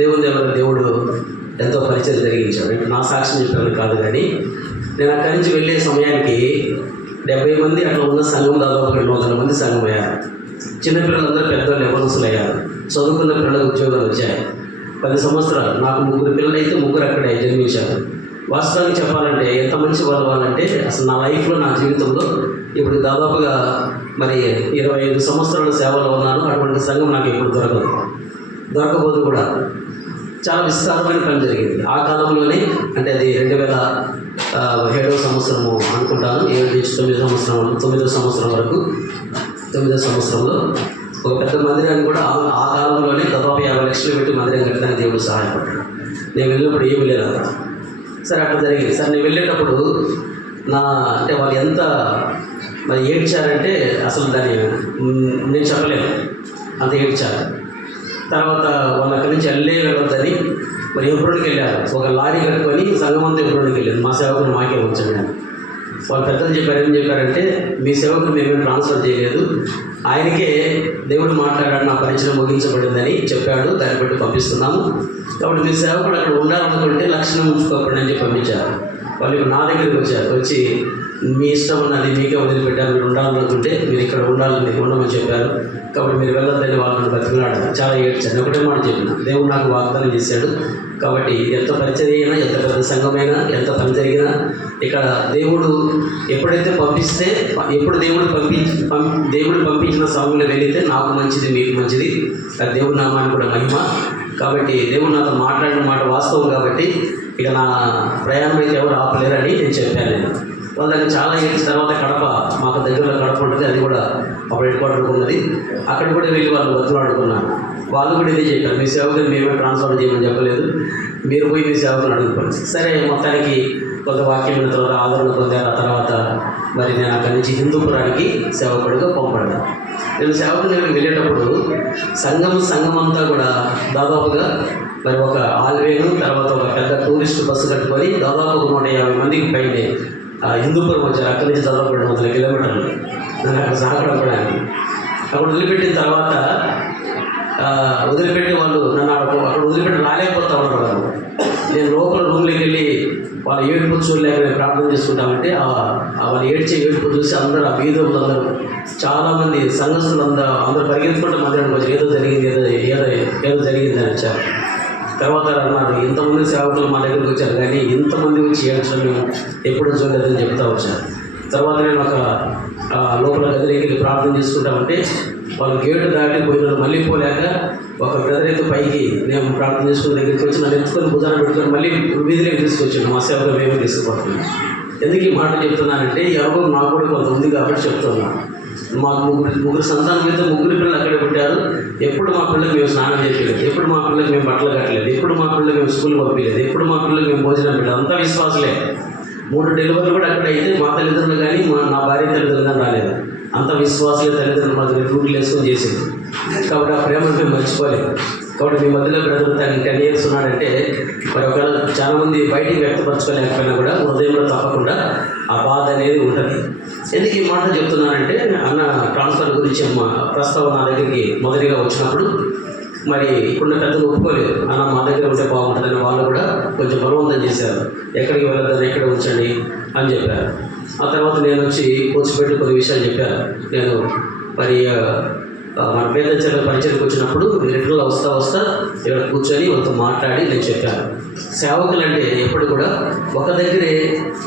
దేవుని దగ్గర దేవుడు ఎంతో పరిచయం జరిగించాడు. నా సాక్ష్యం చెప్పాను కాదు, కానీ నేను అక్కడి నుంచి వెళ్ళే సమయానికి 70 మంది అట్లా ఉన్న సంఘం దాదాపు 200 మంది సంఘం అయ్యారు. చిన్నపిల్లలందరూ పెద్దవాళ్ళు ఎవరుసులు అయ్యారు. చదువుకున్న పిల్లలకు ఉద్యోగాలు వచ్చాయి. 10 సంవత్సరాలు నాకు 3 పిల్లలైతే 3 అక్కడే జన్మించారు. వాస్తవానికి చెప్పాలంటే ఎంత మంచి వాళ్ళంటే అసలు నా లైఫ్లో, నా జీవితంలో ఇప్పుడు దాదాపుగా మరి 25 సంవత్సరాల సేవలో ఉన్నాను. అటువంటి సంఘం నాకు ఎప్పుడు దొరకబోదు కూడా. చాలా విస్తారమైన పని జరిగింది ఆ కాలంలోనే. అంటే అది 2007వ సంవత్సరము అనుకుంటాను, 7 నుంచి 9వ సంవత్సరం వరకు 9వ సంవత్సరంలో ఒక పెద్ద మందిరాన్ని కూడా ఆ కాలంలోనే దాదాపు 50 లక్షలు పెట్టి మందిరం కట్టడానికి దేవుడు సహాయపడ్డాడు. నేను వెళ్ళినప్పుడు ఏమి లేదు అక్కడ. సరే అట్లా జరిగింది. సరే నేను వెళ్ళేటప్పుడు అంటే వాళ్ళు ఎంత మరి ఏడ్చారంటే అసలు దాన్ని నేను చెప్పలేను, అంత ఏడ్చారు. తర్వాత వాళ్ళు అక్కడి నుంచి వెళ్ళొద్దని మరి ఎప్పుడుకి వెళ్ళారు. ఒక లారీ కట్టుకొని సంఘమంతా ఎప్పుడుకి వెళ్ళారు. మా సేవకుడు మాకే వచ్చాడు. వాళ్ళు పెద్దలు చెప్పారు, ఏం చెప్పారంటే మీ సేవకుడు మేమేం ట్రాన్స్ఫర్ చేయలేదు, ఆయనకే దేవుడు మాట్లాడాడు, నా పరిచయం ముగించబడిందని చెప్పాడు, దాన్ని బట్టి పంపిస్తున్నాము. కాబట్టి మీ సేవకుడు అక్కడ ఉండాలనుకుంటే లక్షణం ఉంచుకోకండి అని చెప్పి పంపించారు. వాళ్ళు ఇప్పుడు నా దగ్గరికి వచ్చారు. వచ్చి మీ ఇష్టం ఉన్నది మీకే వదిలిపెట్టారు, మీరు ఉండాలనుకుంటే మీరు ఇక్కడ ఉండాలని ఉండమని చెప్పారు. కాబట్టి మీరు వెళ్ళొద్దని వాళ్ళని బతికినాడు. చాలా ఏడ్చాను. ఒకటే మాట చెప్పిన, దేవుడు నాకు వాగ్దానం చేశాడు. కాబట్టి ఎంత పరిచయం అయినా, ఎంత పెద్ద సంఘమైనా, ఎంత పని జరిగినా ఇక్కడ దేవుడు ఎప్పుడైతే పంపిస్తే, ఎప్పుడు దేవుడు పంపించిన సమయంలో వెళితే నాకు మంచిది, మీకు మంచిది. అది దేవుడి నామానికి కూడా మహిమ. కాబట్టి దేవుడు నాతో మాట్లాడిన మాట వాస్తవం. కాబట్టి ఇక నా ప్రయాణం అయితే ఎవరు ఆపలేరని నేను చెప్పాను. వాళ్ళని చాలా ఏళ్ళ తర్వాత కడప, మాకు దగ్గరలో కడప ఉంటుంది, అది కూడా అప్పుడు హెడ్ క్వార్టర్ ఉన్నది. అక్కడ కూడా వెళ్ళి వాళ్ళు బతులాడుకున్నారు. వాళ్ళు కూడా ఇదే చెప్పారు, మీ సేవకుని మేమే ట్రాన్స్ఫర్ చేయమని చెప్పలేదు, మీరు పోయి మీ సేవకుని అడుగుకోండి. సరే మొత్తానికి కొంత వాక్యం విన్న తర్వాత ఆదరణ పొందారు. ఆ తర్వాత మరి నేను అక్కడి నుంచి హిందూపురానికి సేవకుడిగా పంపడ్డా. నేను సేవకుడి దగ్గరికి వెళ్ళేటప్పుడు సంఘం అంతా కూడా దాదాపుగా మరి ఒక ఆల్వేను, తర్వాత ఒక పెద్ద టూరిస్ట్ బస్సు కట్టుకొని దాదాపు 150 మందికి పైనే హిందూపురం వచ్చారు. అక్కడి నుంచి దాదాపు 200 కిలోమీటర్లు నన్ను అక్కడ సహకరించడానికి. అక్కడ వదిలిపెట్టిన తర్వాత వదిలిపెట్టి వాళ్ళు నన్ను అక్కడ వదిలిపెట్టి రాలేకపోతా ఉన్నారు వాళ్ళు. నేను లోపల రూమ్లోకి వెళ్ళి వాళ్ళ ఏడుపు చూడలేక నేను ప్రార్థన చేసుకుంటామంటే వాళ్ళు ఏడ్చే ఏడుపు చూసి అందరూ ఆ వీధులు అందరూ చాలామంది సంఘస్థులు అందరూ పరిగెత్తుకుంటే మందిరానికి వచ్చి ఏదో జరిగిందని వచ్చారు. తర్వాత అన్నారు, ఇంతమంది సేవకులు మా దగ్గరికి వచ్చారు కానీ ఇంతమంది వచ్చి ఏడ్చడం మేము ఎప్పుడూ చూడలేదని చెప్తా వచ్చారు. తర్వాత నేను ఒక లోపల గదిలోకి వెళ్ళి ప్రార్థన చేసుకుంటామంటే వాళ్ళు గేటు దాటి పోయిన మళ్ళీ పోలేక ఒక బ్రదర్ పైకి నేను ప్రార్థన చేసుకున్న దగ్గరికి వచ్చి నన్ను ఎత్తుకొని భుజాన పెట్టుకొని మళ్ళీ వీధిలోకి తీసుకొచ్చాను. మా సేవకులు మేము తీసుకుపోతున్నాం. ఎందుకు ఈ మాట చెప్తున్నానంటే ఈ అనుభవం నాకు కూడా కొంత ఉంది కాబట్టి చెప్తున్నాను. మాకు ముగ్గురు సంతానం మీద ముగ్గురు పిల్లలు అక్కడే పుట్టారు. ఎప్పుడు మా పిల్లలకు మేము స్నానం చేయలేదు, ఎప్పుడు మా పిల్లలకు మేము బట్టలు కట్టలేదు, ఎప్పుడు మా పిల్లలకు మేము స్కూల్ పంపించలేదు, ఎప్పుడు మా పిల్లలకు మేము భోజనం పెట్టలేదు. అంతా విశ్వాసలే. 3 డెలివరీలు కూడా అక్కడ అయితే మా తల్లిదండ్రులు కానీ నా భార్య తల్లిదండ్రులు కానీ రాలేదు. అంత విశ్వాసలే తల్లిదండ్రులు మా దగ్గర డ్యూటీలు వేసుకొని చేసింది. కాబట్టి ఆ ప్రేమను మేము మర్చిపోలేదు. కాబట్టి మీ మధ్యలో బ్రదర్ 10 years ఉన్నాడంటే మరి ఒకవేళ చాలామంది బయటికి వ్యక్తపరచుకోలేకపోయినా కూడా హృదయంలో తప్పకుండా ఆ బాధ అనేది ఉంటుంది. ఎందుకు ఈ మాట చెప్తున్నానంటే అన్న ట్రాన్స్ఫర్ గురించి ప్రస్తావన నా దగ్గరికి మొదటిగా వచ్చినప్పుడు మరి ఇప్పుడున్న పెద్దలు ఒప్పుకోలేదు. అన్న మా దగ్గర ఉంటే బాగుంటుందని వాళ్ళు కూడా కొంచెం బలవంతం చేశారు. ఎక్కడికి వెళ్ళొద్దని ఇక్కడ ఉంచండి అని చెప్పారు. ఆ తర్వాత నేను వచ్చి కూర్చోబెట్టి కొన్ని విషయాలు చెప్పాను. నేను మరి మన పేదల పరిచయకు వచ్చినప్పుడు రెగ్యులర్గా వస్తా ఇక్కడ కూర్చొని వాళ్ళతో మాట్లాడి నేను చెప్పాను. సేవకులు అంటే ఎప్పుడు కూడా ఒక దగ్గరే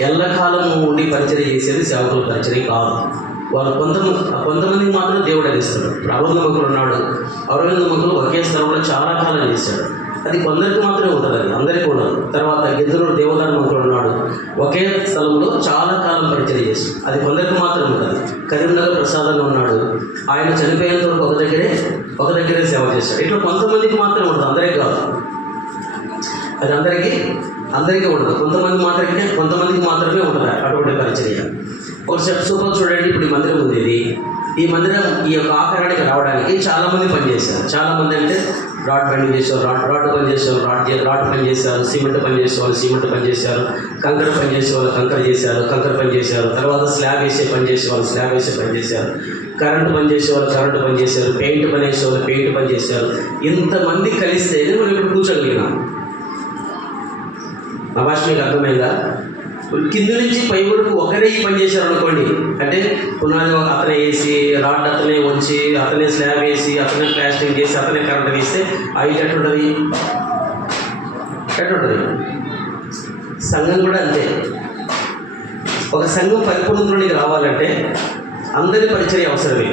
ఎల్లకాలం ఉండి పరిచయం చేసేది సేవకుల పరిచయం కాదు. వాళ్ళు కొంతమందికి మాత్రం దేవుడు అందిస్తాడు. ఇప్పుడు అరవిందమ్మకులు ఉన్నాడు. అరవిందమ్మకులు ఒకే స్థలంలో చాలా కాలం చేశాడు. అది కొందరికి మాత్రమే ఉంటుంది, అది అందరికీ ఉండదు. తర్వాత గిద్దలూరు దేవదానమ్మకులు ఉన్నాడు. ఒకే స్థలంలో చాలా కాలం పరిచయం చేశాడు. అది కొందరికి మాత్రం ఉంటుంది. కరీంనగర్ ప్రసాదంగా ఉన్నాడు. ఆయన చనిపోయేంత వరకు ఒక దగ్గరే సేవ చేశాడు. ఇట్లా కొంతమందికి మాత్రం ఉంటుంది, అందరికీ కాదు. అది అందరికీ ఉండదు. కొంతమందికి మాత్రమే ఉంటుంది అటువంటి పరిచర్య. ఒక స్టెప్ సూపర్ చూడండి. ఇప్పుడు ఈ మందిరం ఉంది. ఈ మందిరం ఈ యొక్క ఆకారానికి రావడానికి చాలామంది పనిచేశారు. చాలామంది అంటే రాడ్ పని చేసేవారు, రాడ్ పని చేసేవారు, రాడ్ పని చేశారు. సిమెంట్ పని చేసేవాళ్ళు సిమెంట్ పని చేశారు. కంకర పని చేసేవాళ్ళు కంకర పని చేశారు. తర్వాత స్లాబ్ వేసే పని చేసేవాళ్ళు స్లాబ్ వేసే పని చేశారు. కరెంటు పని చేసేవాళ్ళు కరెంటు పని చేశారు. పెయింట్ పని చేసేవాళ్ళు పెయింట్ పని చేశారు. ఇంతమంది కలిస్తే మనం ఇప్పుడు కూర్చోగలిగినాం. మా భాష మీకు అర్థమైందా? కింద నుంచి పై వరకు ఒకరే ఈ పని చేశారు అనుకోండి. అంటే పునాది అతనే వేసి, రాడ్ అతనే వచ్చి, అతనే స్లాబ్ వేసి, అతనే ప్లాస్టింగ్ చేసి, అతనే కరెంట్ వేస్తే అవి ఎట్టుంటుంది? సంఘం కూడా అంతే. ఒక సంఘం పరిపూర్ణలోనికి రావాలంటే అందరి పరిచర్య అవసరమే.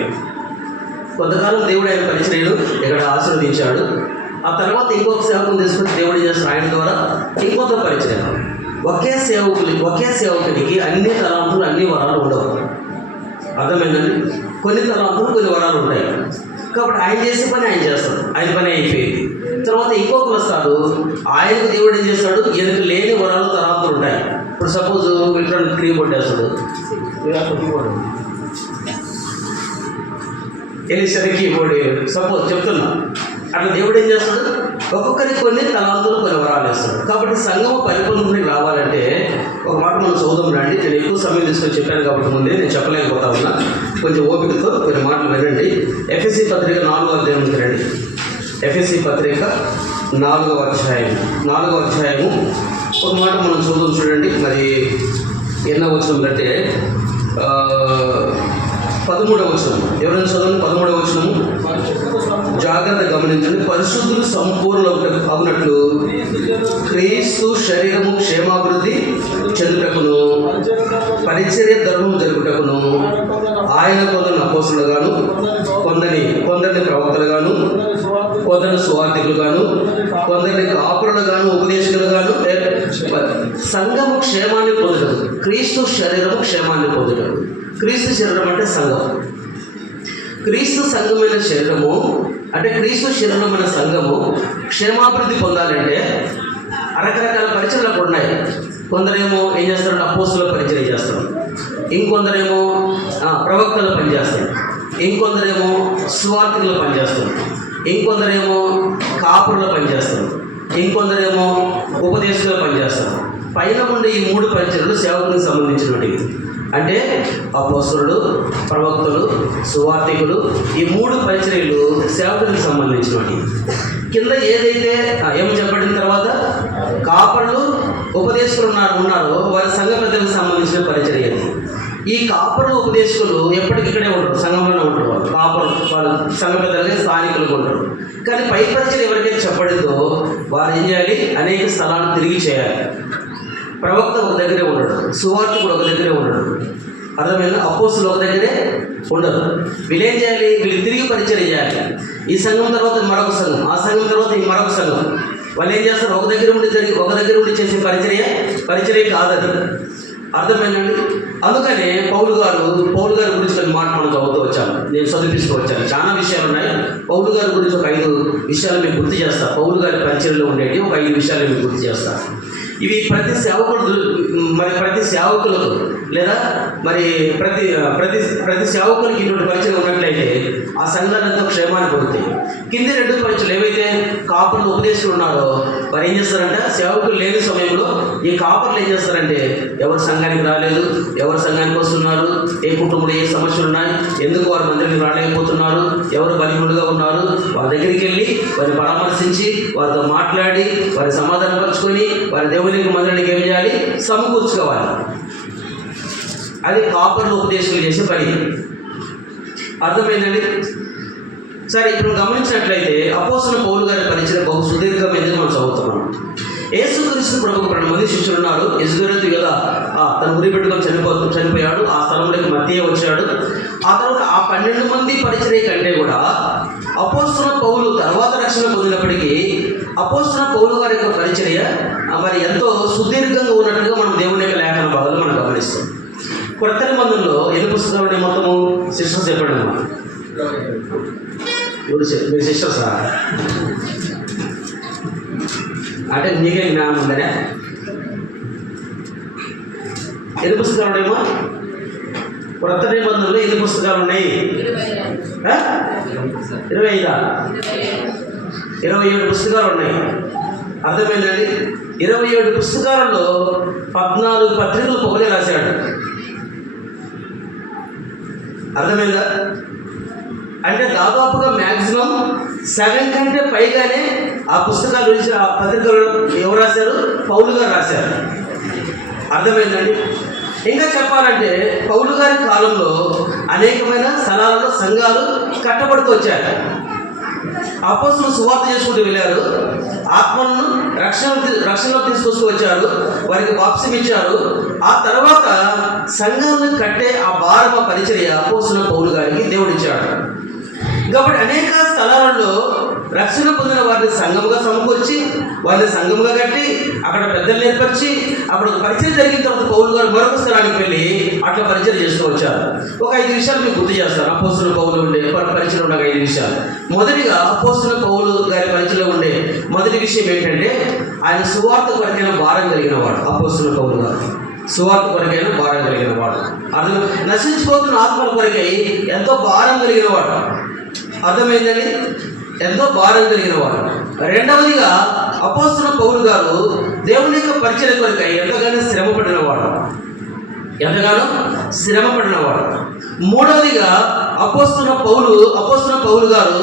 కొంతకాలం దేవుడు ఆయన పరిచర్యను ఇక్కడ ఆశీర్వదించాడు. ఆ తర్వాత ఇంకొక సేవకుని తీసుకొని దేవుడు చేసిన ఆయన ద్వారా ఇంకొక పరిచర్య. ఒకే సేవకునికి అన్ని తలాంతులు అన్ని వరాలు ఉండవు. అర్థమైందండి? కొన్ని తలాంతులు కొన్ని వరాలు ఉంటాయి. కాబట్టి ఆయన చేసే పని ఆయన చేస్తాడు. ఆయన పని అయిపోయింది. తర్వాత ఇంకొకరు వస్తాడు. ఆయనకు దేవుడు ఏం చేస్తాడు? ఈయనకు లేని వరాలు తలాంతులు ఉంటాయి. ఇప్పుడు సపోజ్ ఇట్లా కీబోర్డ్ వేస్తాడు, ఎలిసరి కీబోర్డ్ సపోజ్ చెప్తున్నా. అట్లా దేవుడు ఏం చేస్తాడు? ఒక్కొక్కరికి కొన్ని తలాంతులు కొన్ని వరాలు వేస్తాడు. కాబట్టి సంఘం పరిపూర్ణకి రావాలంటే ఒక మాట మనం చదువుదాం రండి. నేను ఎక్కువ సమయం తీసుకొని చెప్పాను కాబట్టి ముందే నేను చెప్పలేకపోతా ఉన్నా. కొంచెం ఓపికతో కొన్ని మాటలు వినండి. ఎఫ్ఎస్సి పత్రిక 4వ అధ్యాయం రండి. ఎఫ్ఎస్సి పత్రిక 4వ అధ్యాయము ఒక మాట మనం చదువుదాం చూడండి. మరి ఎన్నో వచనం అంటే 13వ వచనం. ఎవరైనా చదవండి 13వ వచనము. జాగ్రత్త గమనించండి. పరిశుద్ధులు సంపూర్ణ అవునట్లు క్రీస్తు శరీరము క్షేమాభివృద్ధి చెందుటకును పరిచర్య ధర్మం జరుపుటకును ఆయన కొందరిని అపోస్తులుగాను, కొందరిని ప్రవక్తలుగాను, కొందరిని సువార్థికులుగాను, కొందరిని కాపురులుగాను, ఉపదేశకులుగాను సంఘము క్షేమాన్ని పొందుటకు. క్రీస్తు శరీరము క్షేమాన్ని పొందుటకు. క్రీస్తు శరీరం అంటే సంఘం. క్రీస్తు సంఘమైన శరీరము అంటే క్రీస్తు శరీరమైన సంఘము క్షేమాభివృద్ధి పొందాలంటే రకరకాల పరిచయలు అక్కడ ఉన్నాయి. కొందరేమో ఏం చేస్తారంటే అపోస్తుల పరిచయం చేస్తారు, ఇంకొందరేమో ప్రవక్తలు పనిచేస్తారు, ఇంకొందరేమో సువార్తికులు పనిచేస్తారు, ఇంకొందరేమో కాపురులు పనిచేస్తారు, ఇంకొందరేమో ఉపదేశాలు పనిచేస్తారు. పైన ఉండే ఈ 3 పరిచర్యలు సేవకునికి సంబంధించినవి. అంటే అపోస్తలుడు, ప్రవక్తలు, సువార్తికులు, ఈ 3 పరిచర్యలు సేవకునికి సంబంధించినవి. కింద ఏదైతే ఏమి చెప్పబడిన తర్వాత కాపరులు, ఉపదేశకులు ఉన్నారో వారి సంఘ పెద్దలకు సంబంధించిన పరిచర్య. ఈ కాపరులు, ఉపదేశకులు ఎప్పటికిక్కడే ఉంటారు, సంఘంలోనే ఉంటారు. వాళ్ళు కాపరులు వాళ్ళు సంఘ పెద్దలకి స్థానికులుగా ఉంటారు. కానీ పై పరిచయం ఎవరికైతే చెప్పబడిందో వారు ఏం చేయాలి? అనేక స్థలాలను తిరిగి చేయాలి. ప్రవక్త ఒక దగ్గరే ఉండడు, సువార్తికుడు ఒక దగ్గరే ఉండడు, అర్థమైందా? అపోస్తులు ఒక దగ్గరే ఉండదు. వీళ్ళు ఏం చేయాలి? వీళ్ళు తిరిగి పరిచయం చేయాలి. ఈ సంఘం తర్వాత మరొక సంఘం, ఆ సంఘం తర్వాత ఈ మరొక సంఘం. వాళ్ళు ఏం చేస్తారు? ఒక దగ్గర ఉండి చేసే పరిచర్య కాదది. అర్థమైందండి? అందుకనే పౌలు గారి గురించి కొన్ని మాట మనం చదువుతూ వచ్చాను, నేను చదివిస్తూ వచ్చాను. చాలా విషయాలు ఉన్నాయి. పౌలు గారి గురించి ఒక 5 విషయాలు మీకు గుర్తు చేస్తా. పౌలు గారి పరిచర్యలో ఉండేవి ఒక 5 విషయాలు మీకు గుర్తు చేస్తా. ఇవి ప్రతి సేవకులకు లేదా మరి ప్రతి సేవకులకి ఇటువంటి పరిచయం ఉన్నట్లయితే ఆ సంఘాలంతా క్షేమాన్ని పొందుతాయి. కింది 2 పరిచయలు ఏవైతే కాపర్లు, ఉపదేశాలు ఉన్నారో వారు ఏం చేస్తారంటే సేవకులు లేని సమయంలో ఈ కాపర్లు ఏం చేస్తారంటే ఎవరు సంఘానికి రాలేదు, ఎవరు సంఘానికి వస్తున్నారు, ఏ కుటుంబంలో ఏ సమస్యలు ఉన్నాయి, ఎందుకు వారి మందిరికి రాలేకపోతున్నారు, ఎవరు బలిములుగా ఉన్నారు, వారి దగ్గరికి వెళ్ళి వారిని పరామర్శించి వారితో మాట్లాడి వారి సమాధానం పరుచుకొని వారి దేవునికి మందిరానికి ఏం చేయాలి? సమకూర్చుకోవాలి. అది కాపర్లు, ఉపదేశాలు చేసే పని. అర్థమైందండి? సరే, ఇప్పుడు గమనించినట్లయితే అపోస్తలుడైన పౌలు గారి పరిచయం బహు సుదీర్ఘమైనది మనం చదువుతున్నాం. యేసుక్రీస్తు ప్రభువుకు 12 మంది శిష్యులు ఉన్నారు. ఇస్కరియోతు యూదా తన ఉరి పెట్టుకొని చనిపోయాడు. ఆ స్థలంలోకి మత్తయి వచ్చాడు. ఆ తర్వాత ఆ 12 మంది పరిచర్య కంటే కూడా అపోస్తలుడైన పౌలు తర్వాత రక్షణ పొందినప్పటికీ అపోస్తలుడైన పౌలు గారి యొక్క పరిచర్య మరి ఎంతో సుదీర్ఘంగా ఉన్నట్టుగా మనం దేవుని యొక్క లేఖన భాగాలు మనం గమనిస్తాం. కొత్త నిబంధనలో ఎన్ని పుస్తకాలు ఉన్నాయి? మొత్తము సిస్టర్స్ చెప్పండి. మీరు సిస్టర్సా? అంటే నీకే జ్ఞానం ఉందనే. ఎన్ని పుస్తకాలు ఉన్నాయేమో? కొత్త నిబంధనలో ఎన్ని పుస్తకాలు ఉన్నాయి? 25 27 పుస్తకాలు ఉన్నాయి. అర్థమైందండి? 27 పుస్తకాలలో 14 పత్రికలు పౌలే రాశాడు. అర్థమైందా? అంటే దాదాపుగా మ్యాక్సిమం 7 కంటే పైగానే ఆ పుస్తకాల గురించి ఆ పత్రికలు ఎవరు రాశారు? పౌలు గారు రాశారు. అర్థమైందండి? ఇంకా చెప్పాలంటే పౌలు గారి కాలంలో అనేకమైన స్థలాలలో సంఘాలు కట్టబడుతూ వచ్చారు. అపోస్తలులు సువార్త చేసుకుంటూ వెళ్ళారు. ఆత్మలను రక్షణలో తీసుకొస్తూ వచ్చారు. వారికి బాప్తిసం ఇచ్చారు. ఆ తర్వాత సంఘాలను కట్టే ఆ భారమ పరిచర్య అపోస్తలుడైన పౌలు గారికి దేవుడు ఇచ్చాడు. కాబట్టి అనేక స్థలాలలో రక్షణ పొందిన వారిని సంఘముగా సమకూర్చి వారిని సంఘముగా కట్టి అక్కడ పెద్దలు ఏర్పరిచి అక్కడ పరిచయం జరిగిన తర్వాత పౌలు గారు మరొక స్థలానికి వెళ్ళి అట్లా పరిచయం చేస్తూ వచ్చారు. ఒక 5 విషయాలు మీకు గుర్తు చేస్తాను. అపోస్తలుడైన పౌలు ఉండే పరిచయం ఉండే 5 విషయాలు. మొదటిగా అపోస్తలుడైన పౌలు గారి పరిచయంలో ఉండే మొదటి విషయం ఏంటంటే ఆయన సువార్త కొరకైన భారం కలిగిన వాడు. అపోస్తలుడైన పౌలు గారు సువార్త కొరకైన భారం కలిగిన వాడు. అది నశించిపోతున్న ఆత్మల కొరకై ఎంతో భారం కలిగిన వాడు. అర్థమైందండి? ఎంతో భారం కలిగిన వాడు. రెండవదిగా అపోస్తలుడైన పౌలు గారు దేవుని యొక్క పరిచర్య కొరకై ఎంతగానో శ్రమ పడినవాడు. మూడవదిగా అపోస్తలుడైన పౌలు గారు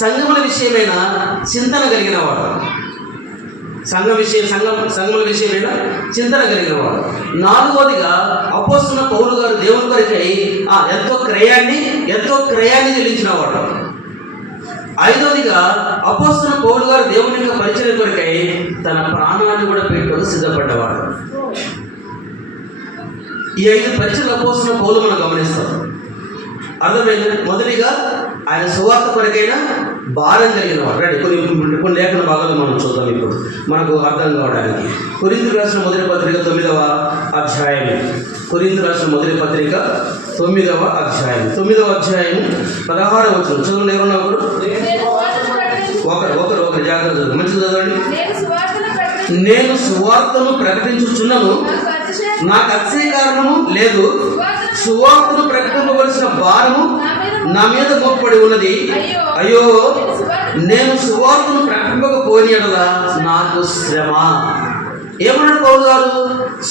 సంఘముల విషయమైన చింతన కలిగిన వాడు. సంఘముల విషయమైన చింతన కలిగిన వాడు. నాలుగవదిగా అపోస్తలుడైన పౌలు గారు దేవుని కొరకై ఎంతో క్రయాన్ని చెల్లించిన వాడు. ఐదవదిగా అపోస్తలుడైన పౌలు గారు దేవుని యొక్క పరిచర్య కొరకై తన ప్రాణాన్ని కూడా పెట్టడానికి సిద్ధపడ్డవాడు. ఈ 5 పరిచర్యలు అపోస్తలుడైన పౌలు మనం గమనిస్తాం. అర్థమైంది? మొదటిగా ఆయన సువార్త కొరకైన భారం కలిగిన వాడు. రండి కొన్ని లేఖన భాగాలు మనం చూద్దాం ఇప్పుడు మనకు అర్థం కావడానికి. కొరింథీయులకు రాసిన మొదటి పత్రిక 9వ అధ్యాయం. కొరింథీయులకు రాసిన మొదటి పత్రిక 9వ అధ్యాయం 16వ వచనం చదువులు. ఎవరున్నా ఒకరు జాగ్రత్త చదువు. మంచిగా చదవండి. నేను సువార్తను ప్రకటించుచున్నను, నాకు అతిశయ కారణము లేదు. సువార్తను ప్రకటింపవలసిన భారము నా మీద మోపబడి ఉన్నది. అయ్యో, నేను సువార్తను ప్రకటింపకపోని యెడల నాకు శ్రమ. ఏమన్నాడు పౌలు గారు?